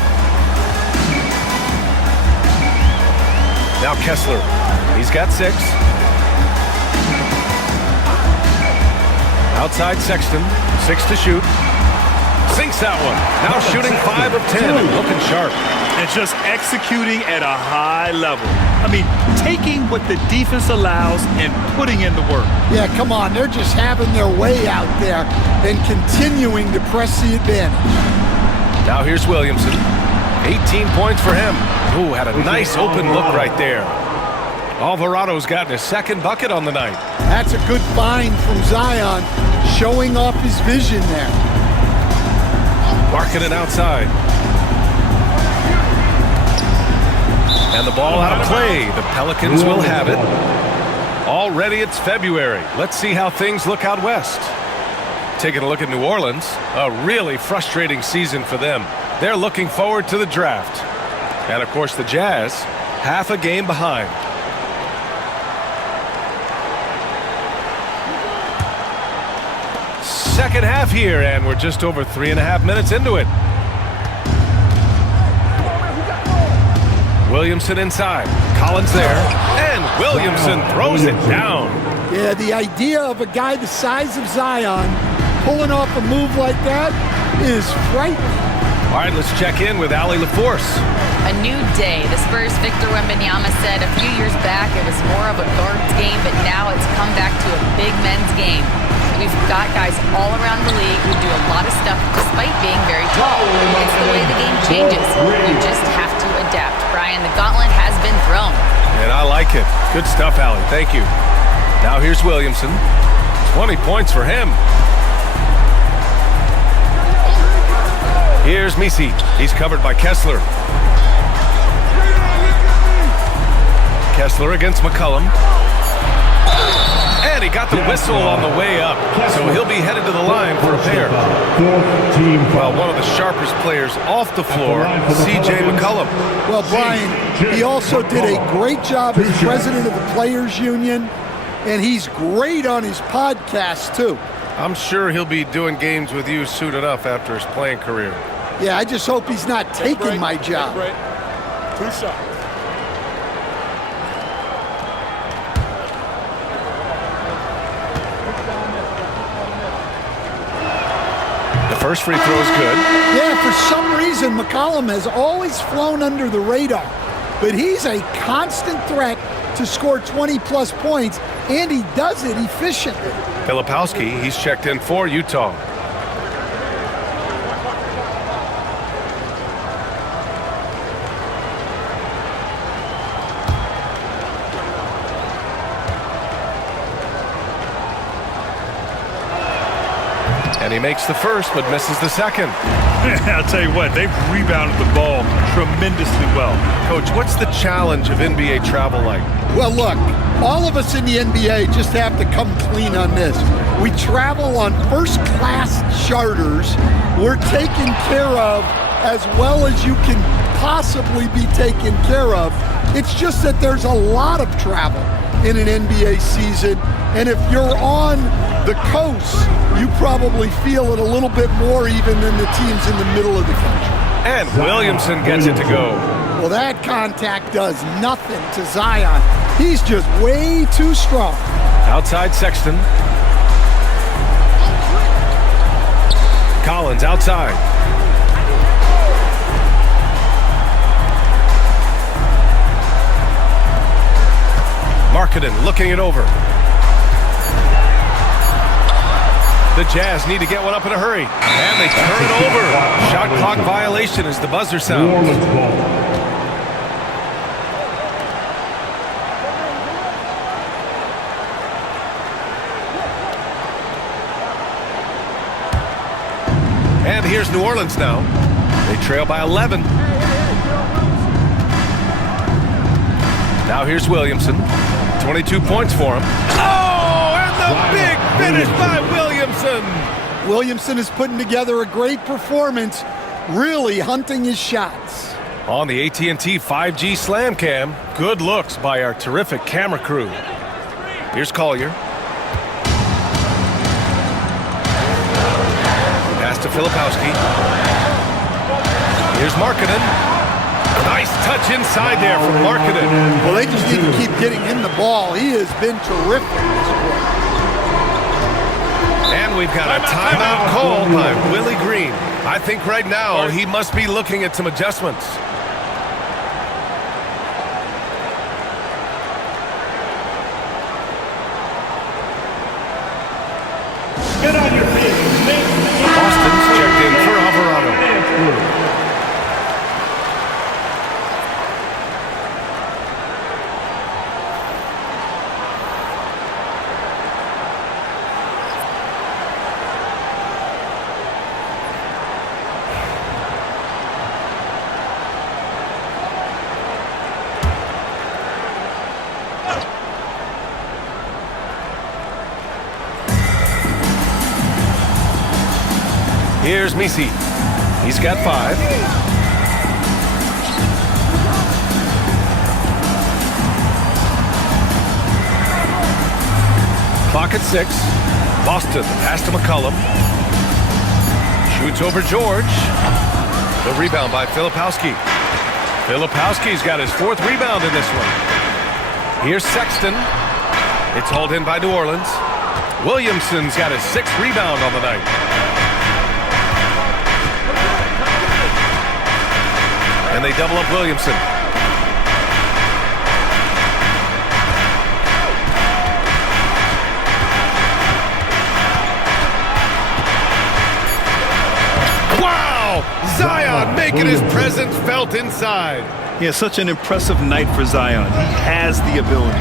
Now Kessler. He's got 6. Outside Sexton. 6 to shoot. Sinks that one. Now shooting 5 of 10 and looking sharp. And just executing at a high level. I mean, taking what the defense allows and putting in the work. Yeah, come on. They're just having their way out there and continuing to press the advantage. Now here's Williamson. 18 points for him. Ooh, had a nice open look right there. Alvarado's gotten his 2nd bucket on the night. That's a good find from Zion, showing off his vision there. Marking it outside. And the ball out of play. The Pelicans will have it. Already it's February. Let's see how things look out west. Taking a look at New Orleans, a really frustrating season for them. They're looking forward to the draft. And of course the Jazz, half a game behind. Second half here, and we're just over 3.5 minutes into it. Williamson inside. Collins there. And Williamson throws it down. Yeah, the idea of a guy the size of Zion pulling off a move like that is frightening. All right, let's check in with Allie LaForce. A new day. The Spurs' Victor Wembanyama said a few years back it was more of a guards game, but now it's come back to a big men's game. We've got guys all around the league who do a lot of stuff despite being very tall. It's the way the game changes. You just have to adapt. Brian, the gauntlet has been thrown. And I like it. Good stuff, Allie. Thank you. Now here's Williamson. 20 points for him. Here's Misi. He's covered by Kessler. Kessler against McCollum. And he got the whistle on the way up. So he'll be headed to the line for a pair. Well, one of the sharpest players off the floor, C.J. McCollum. Well, Brian, he also did a great job as president of the Players Union, and he's great on his podcast, too. I'm sure he'll be doing games with you soon enough after his playing career. Yeah, I just hope he's not taking my job. 2 shots. The first free throw is good. Yeah, for some reason, McCollum has always flown under the radar, but he's a constant threat to score 20-plus points, and he does it efficiently. Filipowski, he's checked in for Utah. And he makes the first, but misses the second. I'll tell you what, they've rebounded the ball tremendously well. Coach, what's the challenge of NBA travel like? Well, look, all of us in the NBA just have to come clean on this. We travel on first-class charters. We're taken care of as well as you can possibly be taken care of. It's just that there's a lot of travel in an NBA season, and if you're on the coast, you probably feel it a little bit more even than the teams in the middle of the country. And Williamson gets it to go. Well, that contact does nothing to Zion. He's just way too strong. Outside Sexton. Collins outside. Markkanen looking it over. The Jazz need to get one up in a hurry. And they turn it over. Shot clock violation as the buzzer sounds. Orleans ball. And here's New Orleans now. They trail by 11. Now here's Williamson. 22 points for him. Oh, and the big finish by Williamson. Williamson is putting together a great performance, really hunting his shots. On the AT&T 5G Slam Cam, good looks by our terrific camera crew. Here's Collier. Pass to Filipowski. Here's Markkanen. Nice touch inside there from Markkanen. Well, they just need to keep getting him the ball. He has been terrific this quarter. And we've got a timeout called by Willie Green. I think right now he must be looking at some adjustments. Get on your feet. Boston's checked in for Alvarado. Here's Misi. He's got 5. Clock at 6. Boston, pass to McCollum. Shoots over George. The rebound by Filipowski. Filipowski's got his 4th rebound in this one. Here's Sexton. It's hauled in by New Orleans. Williamson's got his 6th rebound on the night. And they double up Williamson. Wow! Zion making his presence felt inside. Yeah, such an impressive night for Zion. He has the ability.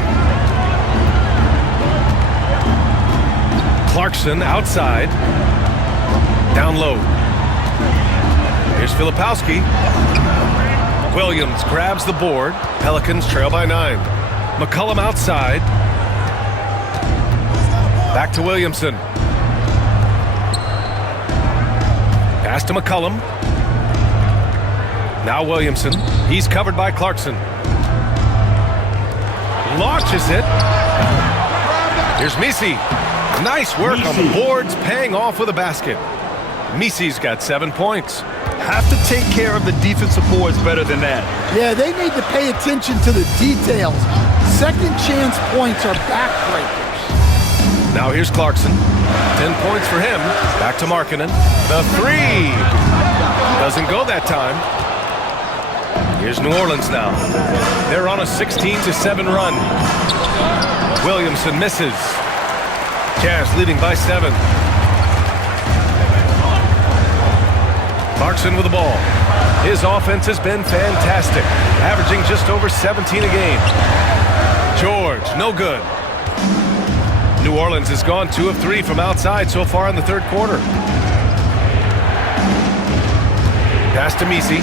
Clarkson outside. Down low. Here's Filipowski. Williams grabs the board. Pelicans trail by 9. McCollum outside. Back to Williamson. Pass to McCollum. Now Williamson. He's covered by Clarkson. Launches it. Here's Misi. Nice work on the boards, paying off with a basket. Misi's got 7 points. Have to take care of the defensive boards better than that. Yeah, they need to pay attention to the details. Second chance points are backbreakers. Now here's Clarkson. 10 points for him. Back to Markkanen. The 3. Doesn't go that time. Here's New Orleans now. They're on a 16-7 run. Williamson misses. Jazz leading by 7. Clarkson with the ball. His offense has been fantastic, averaging just over 17 a game. George, no good. New Orleans has gone 2 of 3 from outside so far in the third quarter. Pass to Misi.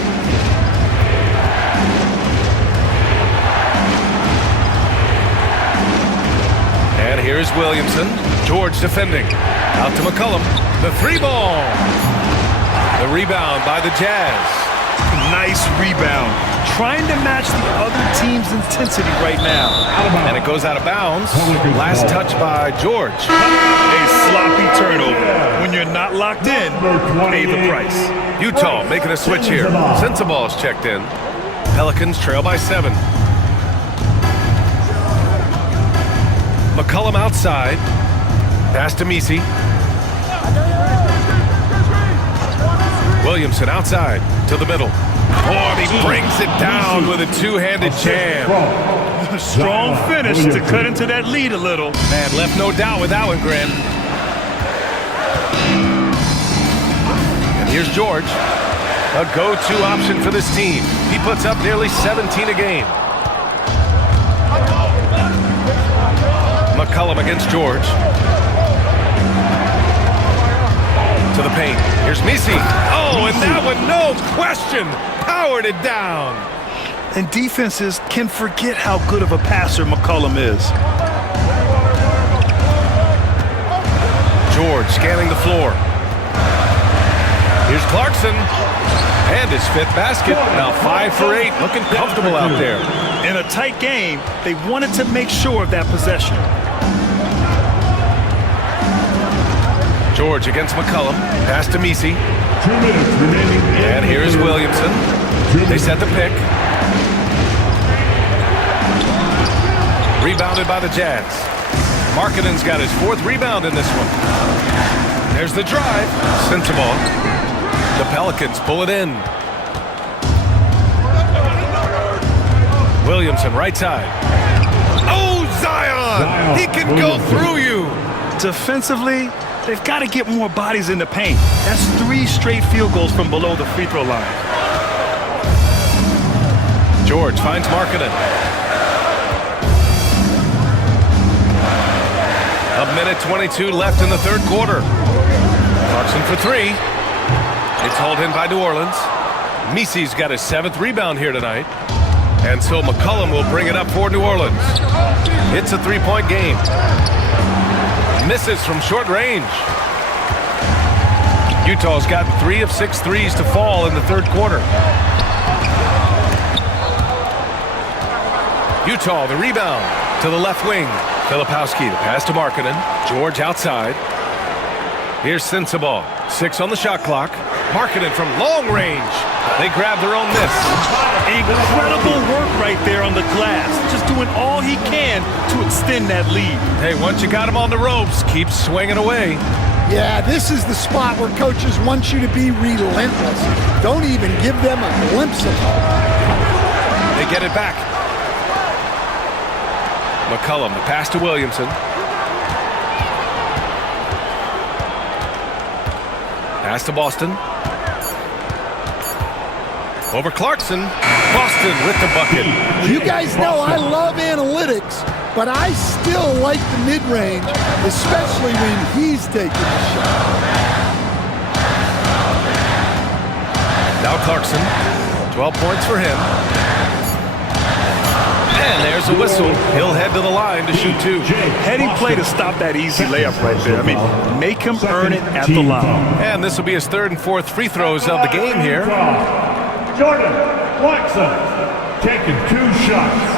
And here's Williamson. George defending. Out to McCollum. The 3-ball. The rebound by the Jazz. Nice rebound. Trying to match the other team's intensity right now. And it goes out of bounds. Last touch by George. A sloppy turnover. When you're not locked in, pay the price. Utah making a switch here. Sensaball's checked in. Pelicans trail by 7. McCollum outside. Pass to Misi. Williamson outside to the middle. Oh, and he brings it down with a two-handed jam. Strong finish to cut into that lead a little. Man, left no doubt with that one, Grant. And here's George. A go-to option for this team. He puts up nearly 17 a game. McCollum against George. To the paint. Here's Misi. Oh, and that one, no question, powered it down. And defenses can forget how good of a passer McCollum is. George scanning the floor. Here's Clarkson. And his 5th basket. Now 5 for 8. Looking comfortable out there. In a tight game, they wanted to make sure of that possession. George against McCollum. Pass to Misi. 2 minutes remaining. And here's Williamson. They set the pick. Rebounded by the Jazz. Markkanen's got his 4th rebound in this one. There's the drive. Sensible. The Pelicans pull it in. Williamson right side. Oh, Zion! He can go through you. Defensively, they've got to get more bodies in the paint. That's 3 straight field goals from below the free throw line. George finds Markkanen. A minute 22 left in the third quarter. Clarkson for 3. It's hauled in by New Orleans. Misi's got his 7th rebound here tonight. And so McCollum will bring it up for New Orleans. It's a 3-point game. Misses from short range. Utah's gotten 3 of 6 threes to fall in the third quarter. Utah, the rebound to the left wing. Filipowski, the pass to Markkanen. George outside. Here's Sensible. 6 on the shot clock. Markkanen from long range. They grab their own miss. Incredible work right there on the glass. Just doing all he can to extend that lead. Hey, once you got him on the ropes, keep swinging away. Yeah, this is the spot where coaches want you to be relentless. Don't even give them a glimpse of it. They get it back. McCollum, the pass to Williamson. Pass to Boston. Over Clarkson. Boston with the bucket. You guys know I love analytics, but I still like the mid-range, especially when he's taking the shot. Now Clarkson. 12 points for him. And there's a whistle. He'll head to the line to shoot 2. Heading play to stop that easy layup right there. I mean, make him earn it at the line. And this will be his 3rd and 4th free throws of the game here. Jordan Clarkson taking 2 shots.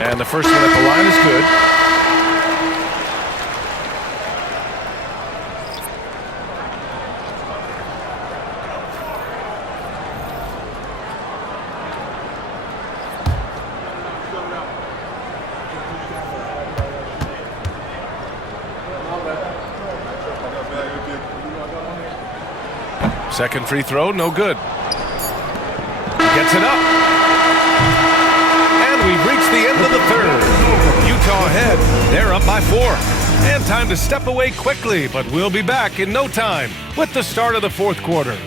And the first one at the line is good. Second free throw, no good. Gets it up. And we've reached the end of the third. Utah ahead. They're up by 4. And time to step away quickly, but we'll be back in no time with the start of the fourth quarter.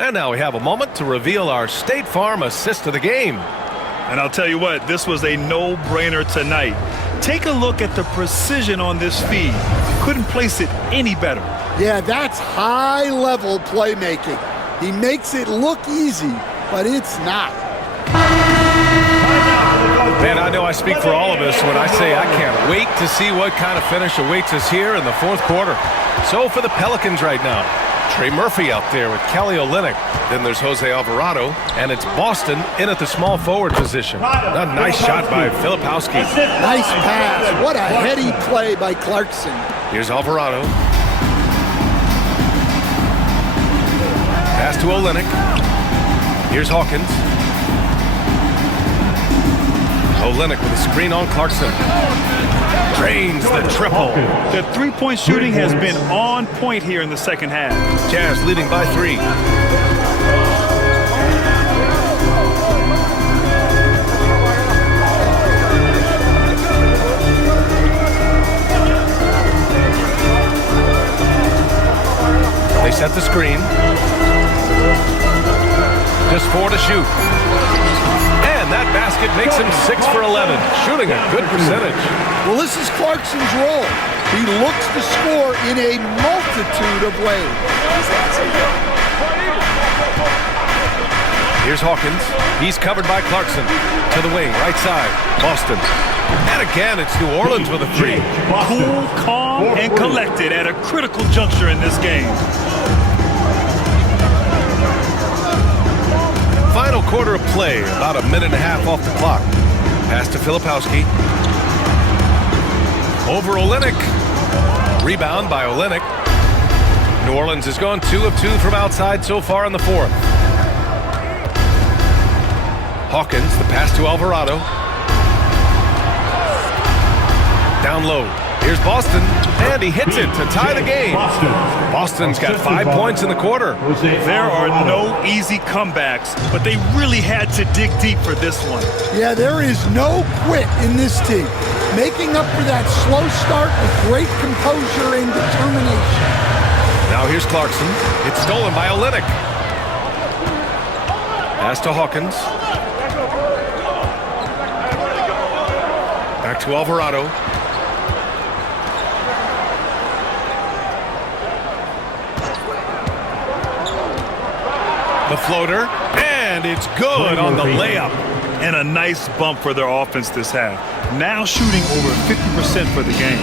And now we have a moment to reveal our State Farm assist of the game. And I'll tell you what, this was a no-brainer tonight. Take a look at the precision on this feed. Couldn't place it any better. Yeah, that's high-level playmaking. He makes it look easy, but it's not. Man, I know I speak for all of us when I say I can't wait to see what kind of finish awaits us here in the fourth quarter. So for the Pelicans right now, Trey Murphy out there with Kelly Olynyk. Then there's Jose Alvarado, and it's Boston in at the small forward position. A nice shot by Filipowski. Nice pass. What a heady play by Clarkson. Here's Alvarado. Pass to Olynyk. Here's Hawkins. Olynyk with a screen on Clarkson. Drains the triple. The three-point shooting has been on point here in the second half. Jazz leading by 3. They set the screen. Just 4 to shoot. And that basket makes him 6 for 11, shooting a good percentage. Well, this is Clarkson's role. He looks to score in a multitude of ways. Here's Hawkins. He's covered by Clarkson. To the wing, right side. Boston. And again, it's New Orleans with a 3. Cool, calm, and collected at a critical juncture in this game. Final quarter of play, about a minute and a half off the clock. Pass to Filipowski. Over Olynyk. Rebound by Olynyk. New Orleans has gone 2 of 2 from outside so far in the fourth. Hawkins, the pass to Alvarado. Down low. Here's Boston, and he hits it to tie the game. Boston's got 5 points in the quarter. There are no easy comebacks, but they really had to dig deep for this one. Yeah, there is no quit in this team. Making up for that slow start with great composure and determination. Now here's Clarkson. It's stolen by Olynyk. Pass to Hawkins. Back to Alvarado. The floater, and it's good on the layup. And a nice bump for their offense this half. Now shooting over 50% for the game.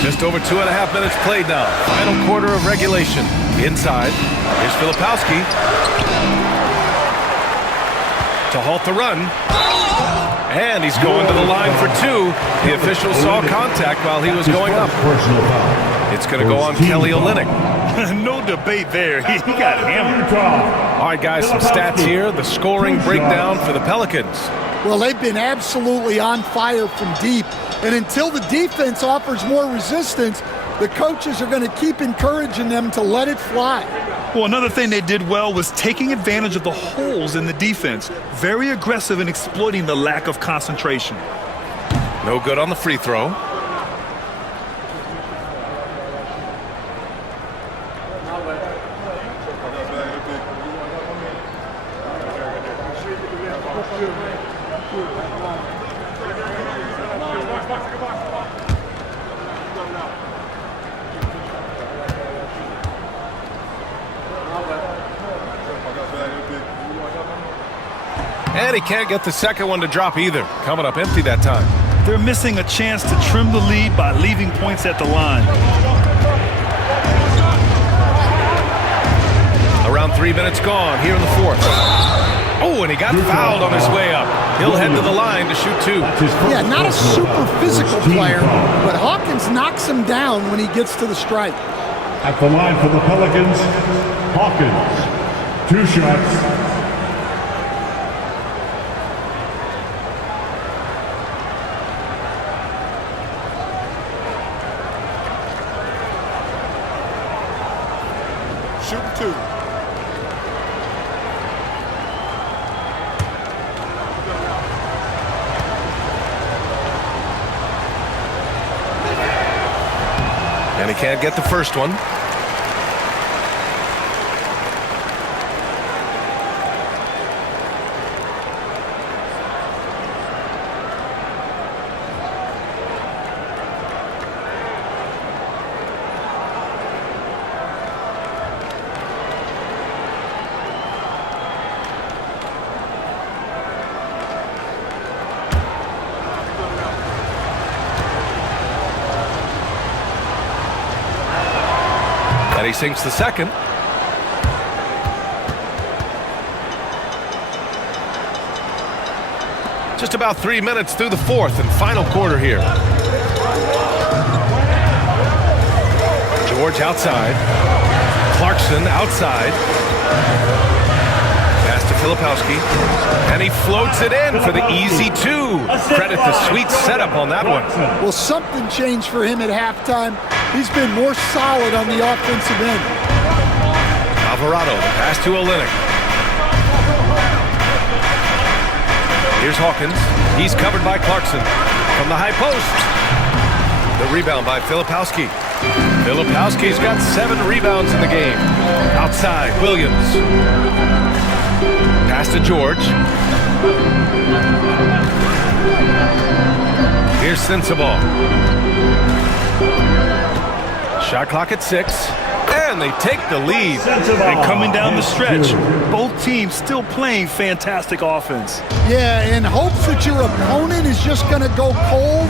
Just over 2.5 minutes played now. Final quarter of regulation. Inside, here's Filipowski. To halt the run. And he's going to the line for 2. The official saw contact while he was going up. It's going to go on Kelly Olynyk. No debate there. He got hammered. All right, guys, some stats here. The scoring breakdown for the Pelicans. Well, they've been absolutely on fire from deep. And until the defense offers more resistance, the coaches are going to keep encouraging them to let it fly. Well, another thing they did well was taking advantage of the holes in the defense. Very aggressive in exploiting the lack of concentration. No good on the free throw. And he can't get the second one to drop either. Coming up empty that time. They're missing a chance to trim the lead by leaving points at the line. Around 3 minutes gone here in the fourth. Oh, and he got fouled on his way up. He'll head to the line to shoot 2. Yeah, not a super physical player, but Hawkins knocks him down when he gets to the stripe. At the line for the Pelicans, Hawkins. 2 shots. Shoot 2. And he can't get the first one. And he sinks the second. Just about 3 minutes through the fourth and final quarter here. George outside. Clarkson outside. Pass to Filipowski. And he floats it in for the easy 2. Credit the sweet setup on that one. Well, something changed for him at halftime. He's been more solid on the offensive end. Alvarado, the pass to Olynyk. Here's Hawkins. He's covered by Clarkson. From the high post. The rebound by Filipowski. Filipowski's got 7 rebounds in the game. Outside, Williams. Pass to George. Here's Sensabaugh. Shot clock at 6. And they take the lead. And coming down the stretch, both teams still playing fantastic offense. Yeah, and hopes that your opponent is just going to go cold.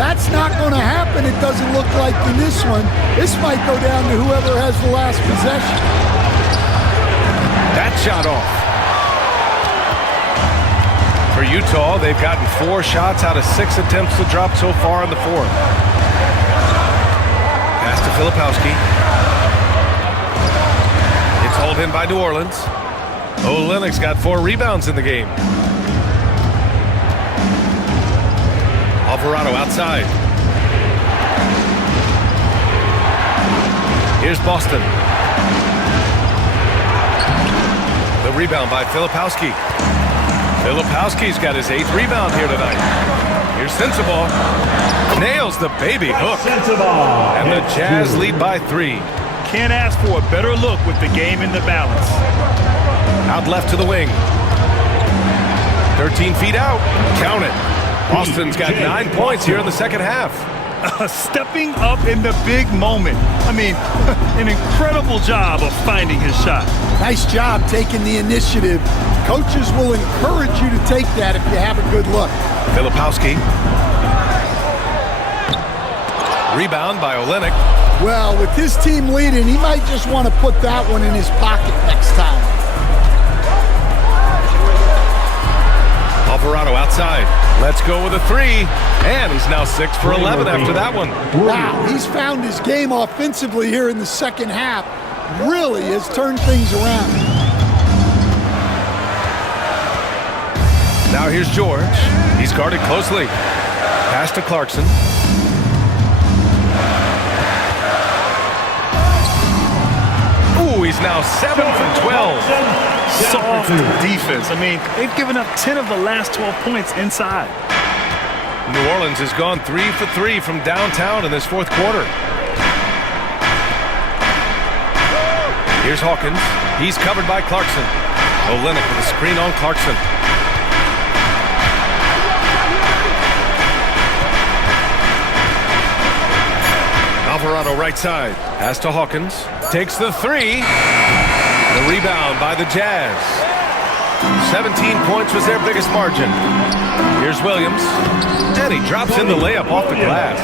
That's not going to happen, it doesn't look like in this one. This might go down to whoever has the last possession. That shot off. For Utah, they've gotten 4 shots out of 6 attempts to drop so far in the fourth. Pass to Filipowski. It's hauled in by New Orleans. Olynyk's got 4 rebounds in the game. Alvarado outside. Here's Boston. The rebound by Filipowski. Filipowski's got his 8th rebound here tonight. Here's Sensabaugh. Nails the baby hook. And the Jazz lead by 3. Can't ask for a better look with the game in the balance. Out left to the wing. 13 feet out. Count it. Boston's got 9 points here in the second half. Stepping up in the big moment. I mean, an incredible job of finding his shot. Nice job taking the initiative. Coaches will encourage you to take that if you have a good look. Filipowski. Rebound by Olynyk. Well, with his team leading, he might just want to put that one in his pocket next time. Alvarado outside. Let's go with a 3. And he's now 6 for 11 after that one. Wow, he's found his game offensively here in the second half. Really has turned things around. Now here's George. He's guarded closely. Pass to Clarkson. Ooh, he's now 7 for 12. Soft defense. I mean, they've given up 10 of the last 12 points inside. New Orleans has gone 3 for 3 from downtown in this fourth quarter. Here's Hawkins. He's covered by Clarkson. Olynyk with a screen on Clarkson. Alvarado right side. Pass to Hawkins. Takes the 3. The rebound by the Jazz. 17 points was their biggest margin. Here's Williams. And he drops in the layup off the glass.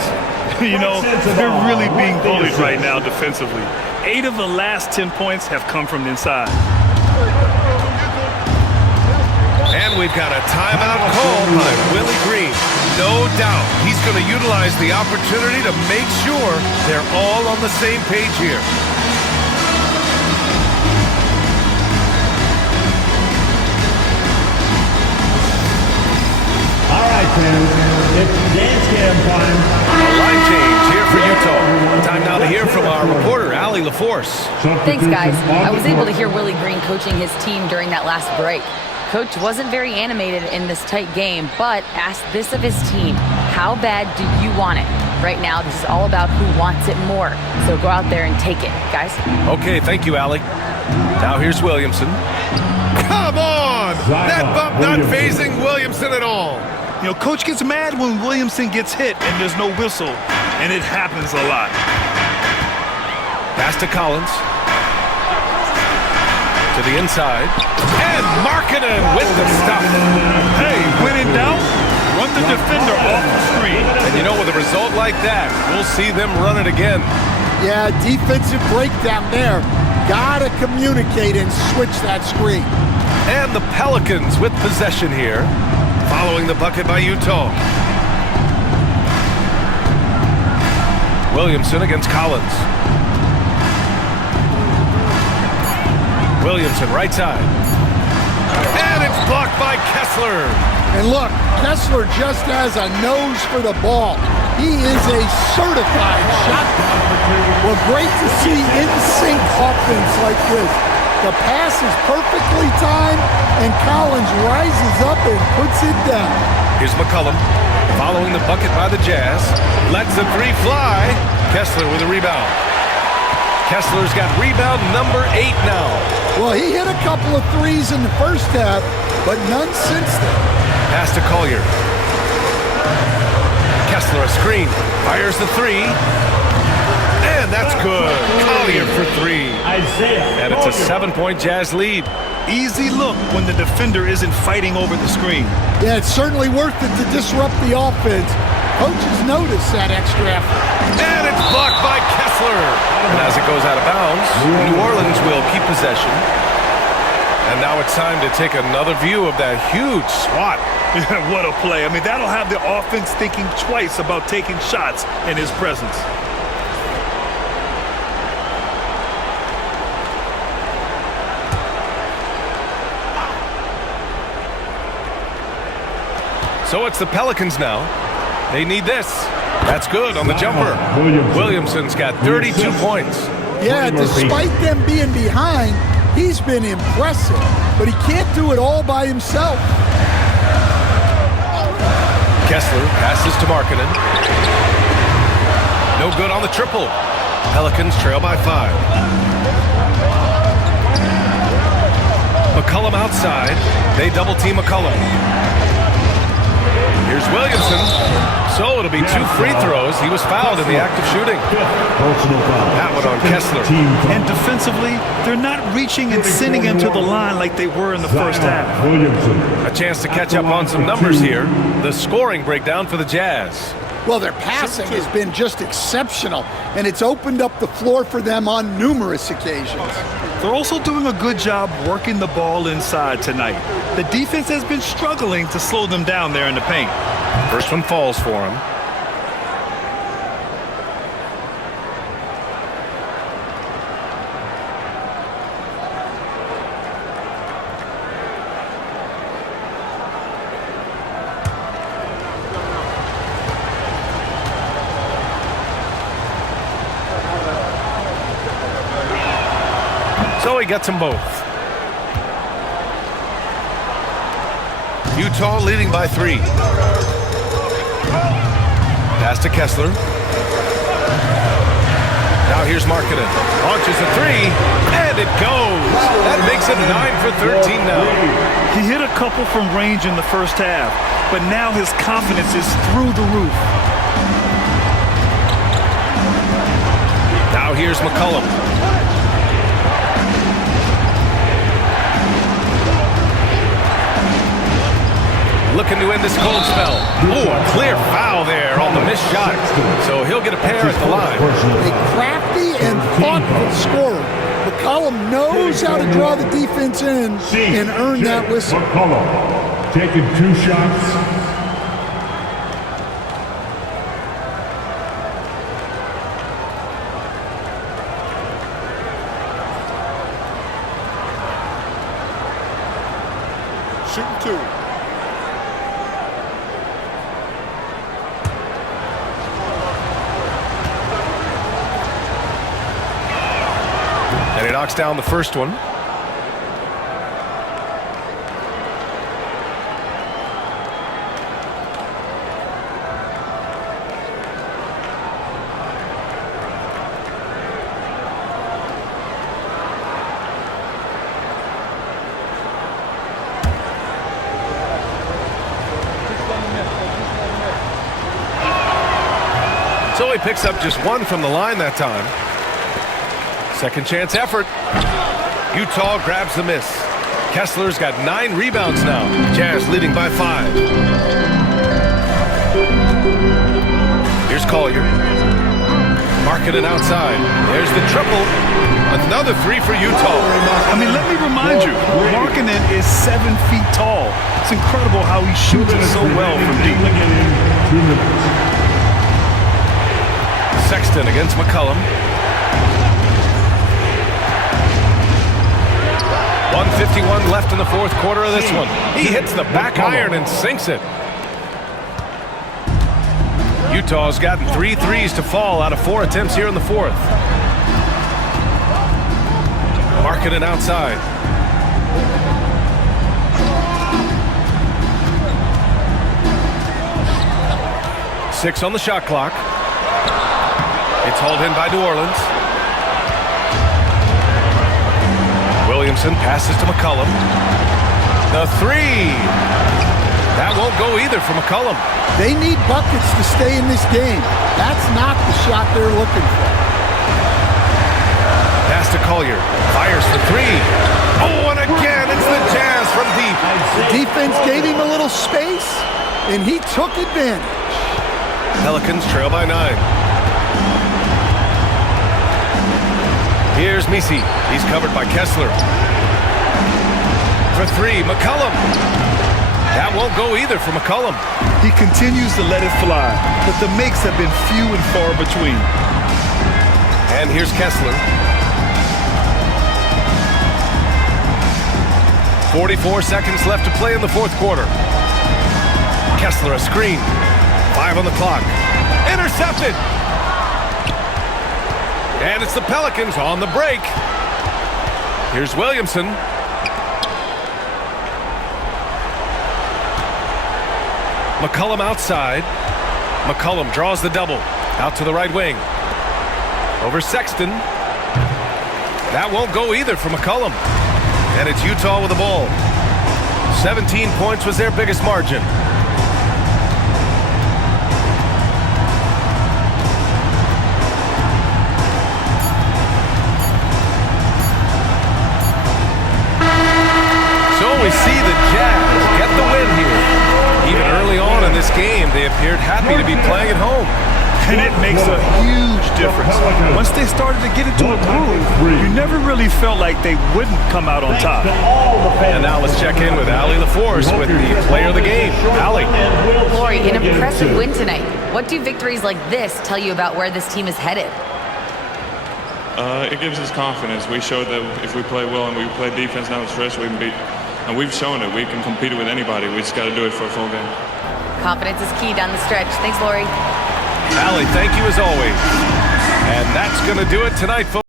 You know, they're really being bullied right now defensively. 8 of the last 10 points have come from inside. And we've got a timeout called by Willie Green. No doubt he's going to utilize the opportunity to make sure they're all on the same page here. All right, fans, it's dance cam time. A line change here for Utah. Time now to hear from our reporter, Allie LaForce. Thanks, guys. I was able to hear Willie Green coaching his team during that last break. Coach wasn't very animated in this tight game, but asked this of his team: how bad do you want it? Right now, this is all about who wants it more. So go out there and take it, guys. Okay, thank you, Allie. Now here's Williamson. Come on! That bump not phasing Williamson at all. You know, Coach gets mad when Williamson gets hit and there's no whistle, and it happens a lot. Pass to Collins. To the inside. And Markkanen with the stop. Hey, when in doubt, run the defender off the screen. And you know, with a result like that, we'll see them run it again. Yeah, defensive breakdown there. Gotta communicate and switch that screen. And the Pelicans with possession here, following the bucket by Utah. Williamson against Collins. Williamson, right side. And it's blocked by Kessler. And look, Kessler just has a nose for the ball. He is a certified shot blocker. Well, great to see in-sync offense like this. The pass is perfectly timed, and Collins rises up and puts it down. Here's McCollum, following the bucket by the Jazz. Lets the three fly. Kessler with a rebound. Kessler's got rebound number 8 now. Well, he hit a couple of threes in the first half, but none since then. Pass to Collier. Kessler a screen. Fires the three. And that's good. Collier for 3. And it's a 7-point Jazz lead. Easy look when the defender isn't fighting over the screen. Yeah, it's certainly worth it to disrupt the offense. Coaches notice that extra effort. And it's blocked by Kessler. And as it goes out of bounds, New Orleans will keep possession. And now it's time to take another view of that huge swat. What a play. I mean, that'll have the offense thinking twice about taking shots in his presence. So it's the Pelicans now. They need this. That's good on the jumper. Williamson's got 32 points. Yeah, despite them being behind, he's been impressive, but he can't do it all by himself. Kessler passes to Markkanen. No good on the triple. Pelicans trail by 5. McCollum outside. They double team McCollum. Here's Williamson. So it'll be 2 free throws. He was fouled in the act of shooting. That one on Kessler. And defensively, they're not reaching and sending him to the line like they were in the first half. A chance to catch up on some numbers here. The scoring breakdown for the Jazz. Well, their passing has been just exceptional, and it's opened up the floor for them on numerous occasions. They're also doing a good job working the ball inside tonight. The defense has been struggling to slow them down there in the paint. First one falls for him. So he gets them both. Utah leading by 3. Pass to Kessler. Now here's Markkanen. Launches a 3, and it goes. That makes it 9 for 13 now. He hit a couple from range in the first half, but now his confidence is through the roof. Now here's McCollum. Looking to end this cold spell. Oh, a clear foul there on the missed shot. So he'll get a pair at the line. A crafty and thoughtful scorer. McCollum knows how to draw the defense in and earn that whistle. McCollum taking 2 shots. Shooting 2. And he knocks down the first one. So he picks up just 1 from the line that time. Second chance effort. Utah grabs the miss. Kessler's got 9 rebounds now. Jazz leading by 5. Here's Collier. Marketing outside. There's the triple. Another 3 for Utah. I mean, let me remind you, Markkanen is 7 feet tall. It's incredible how he shoots it so well from deep. Sexton against McCollum. 1:51 left in the fourth quarter of this one. He hits the back iron and sinks it. Utah's gotten 3 threes to fall out of 4 attempts here in the fourth. Marketing outside. Six on the shot clock. It's hauled in by New Orleans. Williamson passes to McCollum. The 3. That won't go either for McCollum. They need buckets to stay in this game. That's not the shot they're looking for. Pass to Collier. Fires for 3. Oh, and again, it's the Jazz from deep. The defense gave him a little space, and he took advantage. Pelicans trail by 9. Here's Misi. He's covered by Kessler. For 3, McCollum. That won't go either for McCollum. He continues to let it fly, but the makes have been few and far between. And here's Kessler. 44 seconds left to play in the fourth quarter. Kessler a screen. 5 on the clock. Intercepted! And it's the Pelicans on the break. Here's Williamson. McCollum outside. McCollum draws the double. Out to the right wing. Over Sexton. That won't go either for McCollum. And it's Utah with the ball. 17 points was their biggest margin. We see the Jazz get the win here. Even early on in this game, they appeared happy to be playing at home. And it makes a huge difference. Once they started to get into a groove, you never really felt like they wouldn't come out on top. And now let's check in with Allie LaForce with the player of the game. Allie. Lori, an impressive win tonight. What do victories like this tell you about where this team is headed? It gives us confidence. We showed that if we play well and we play defense down the stretch, we can beat. And we've shown it. We can compete with anybody. We just got to do it for a full game. Confidence is key down the stretch. Thanks, Lori. Allie, thank you as always. And that's going to do it tonight, folks.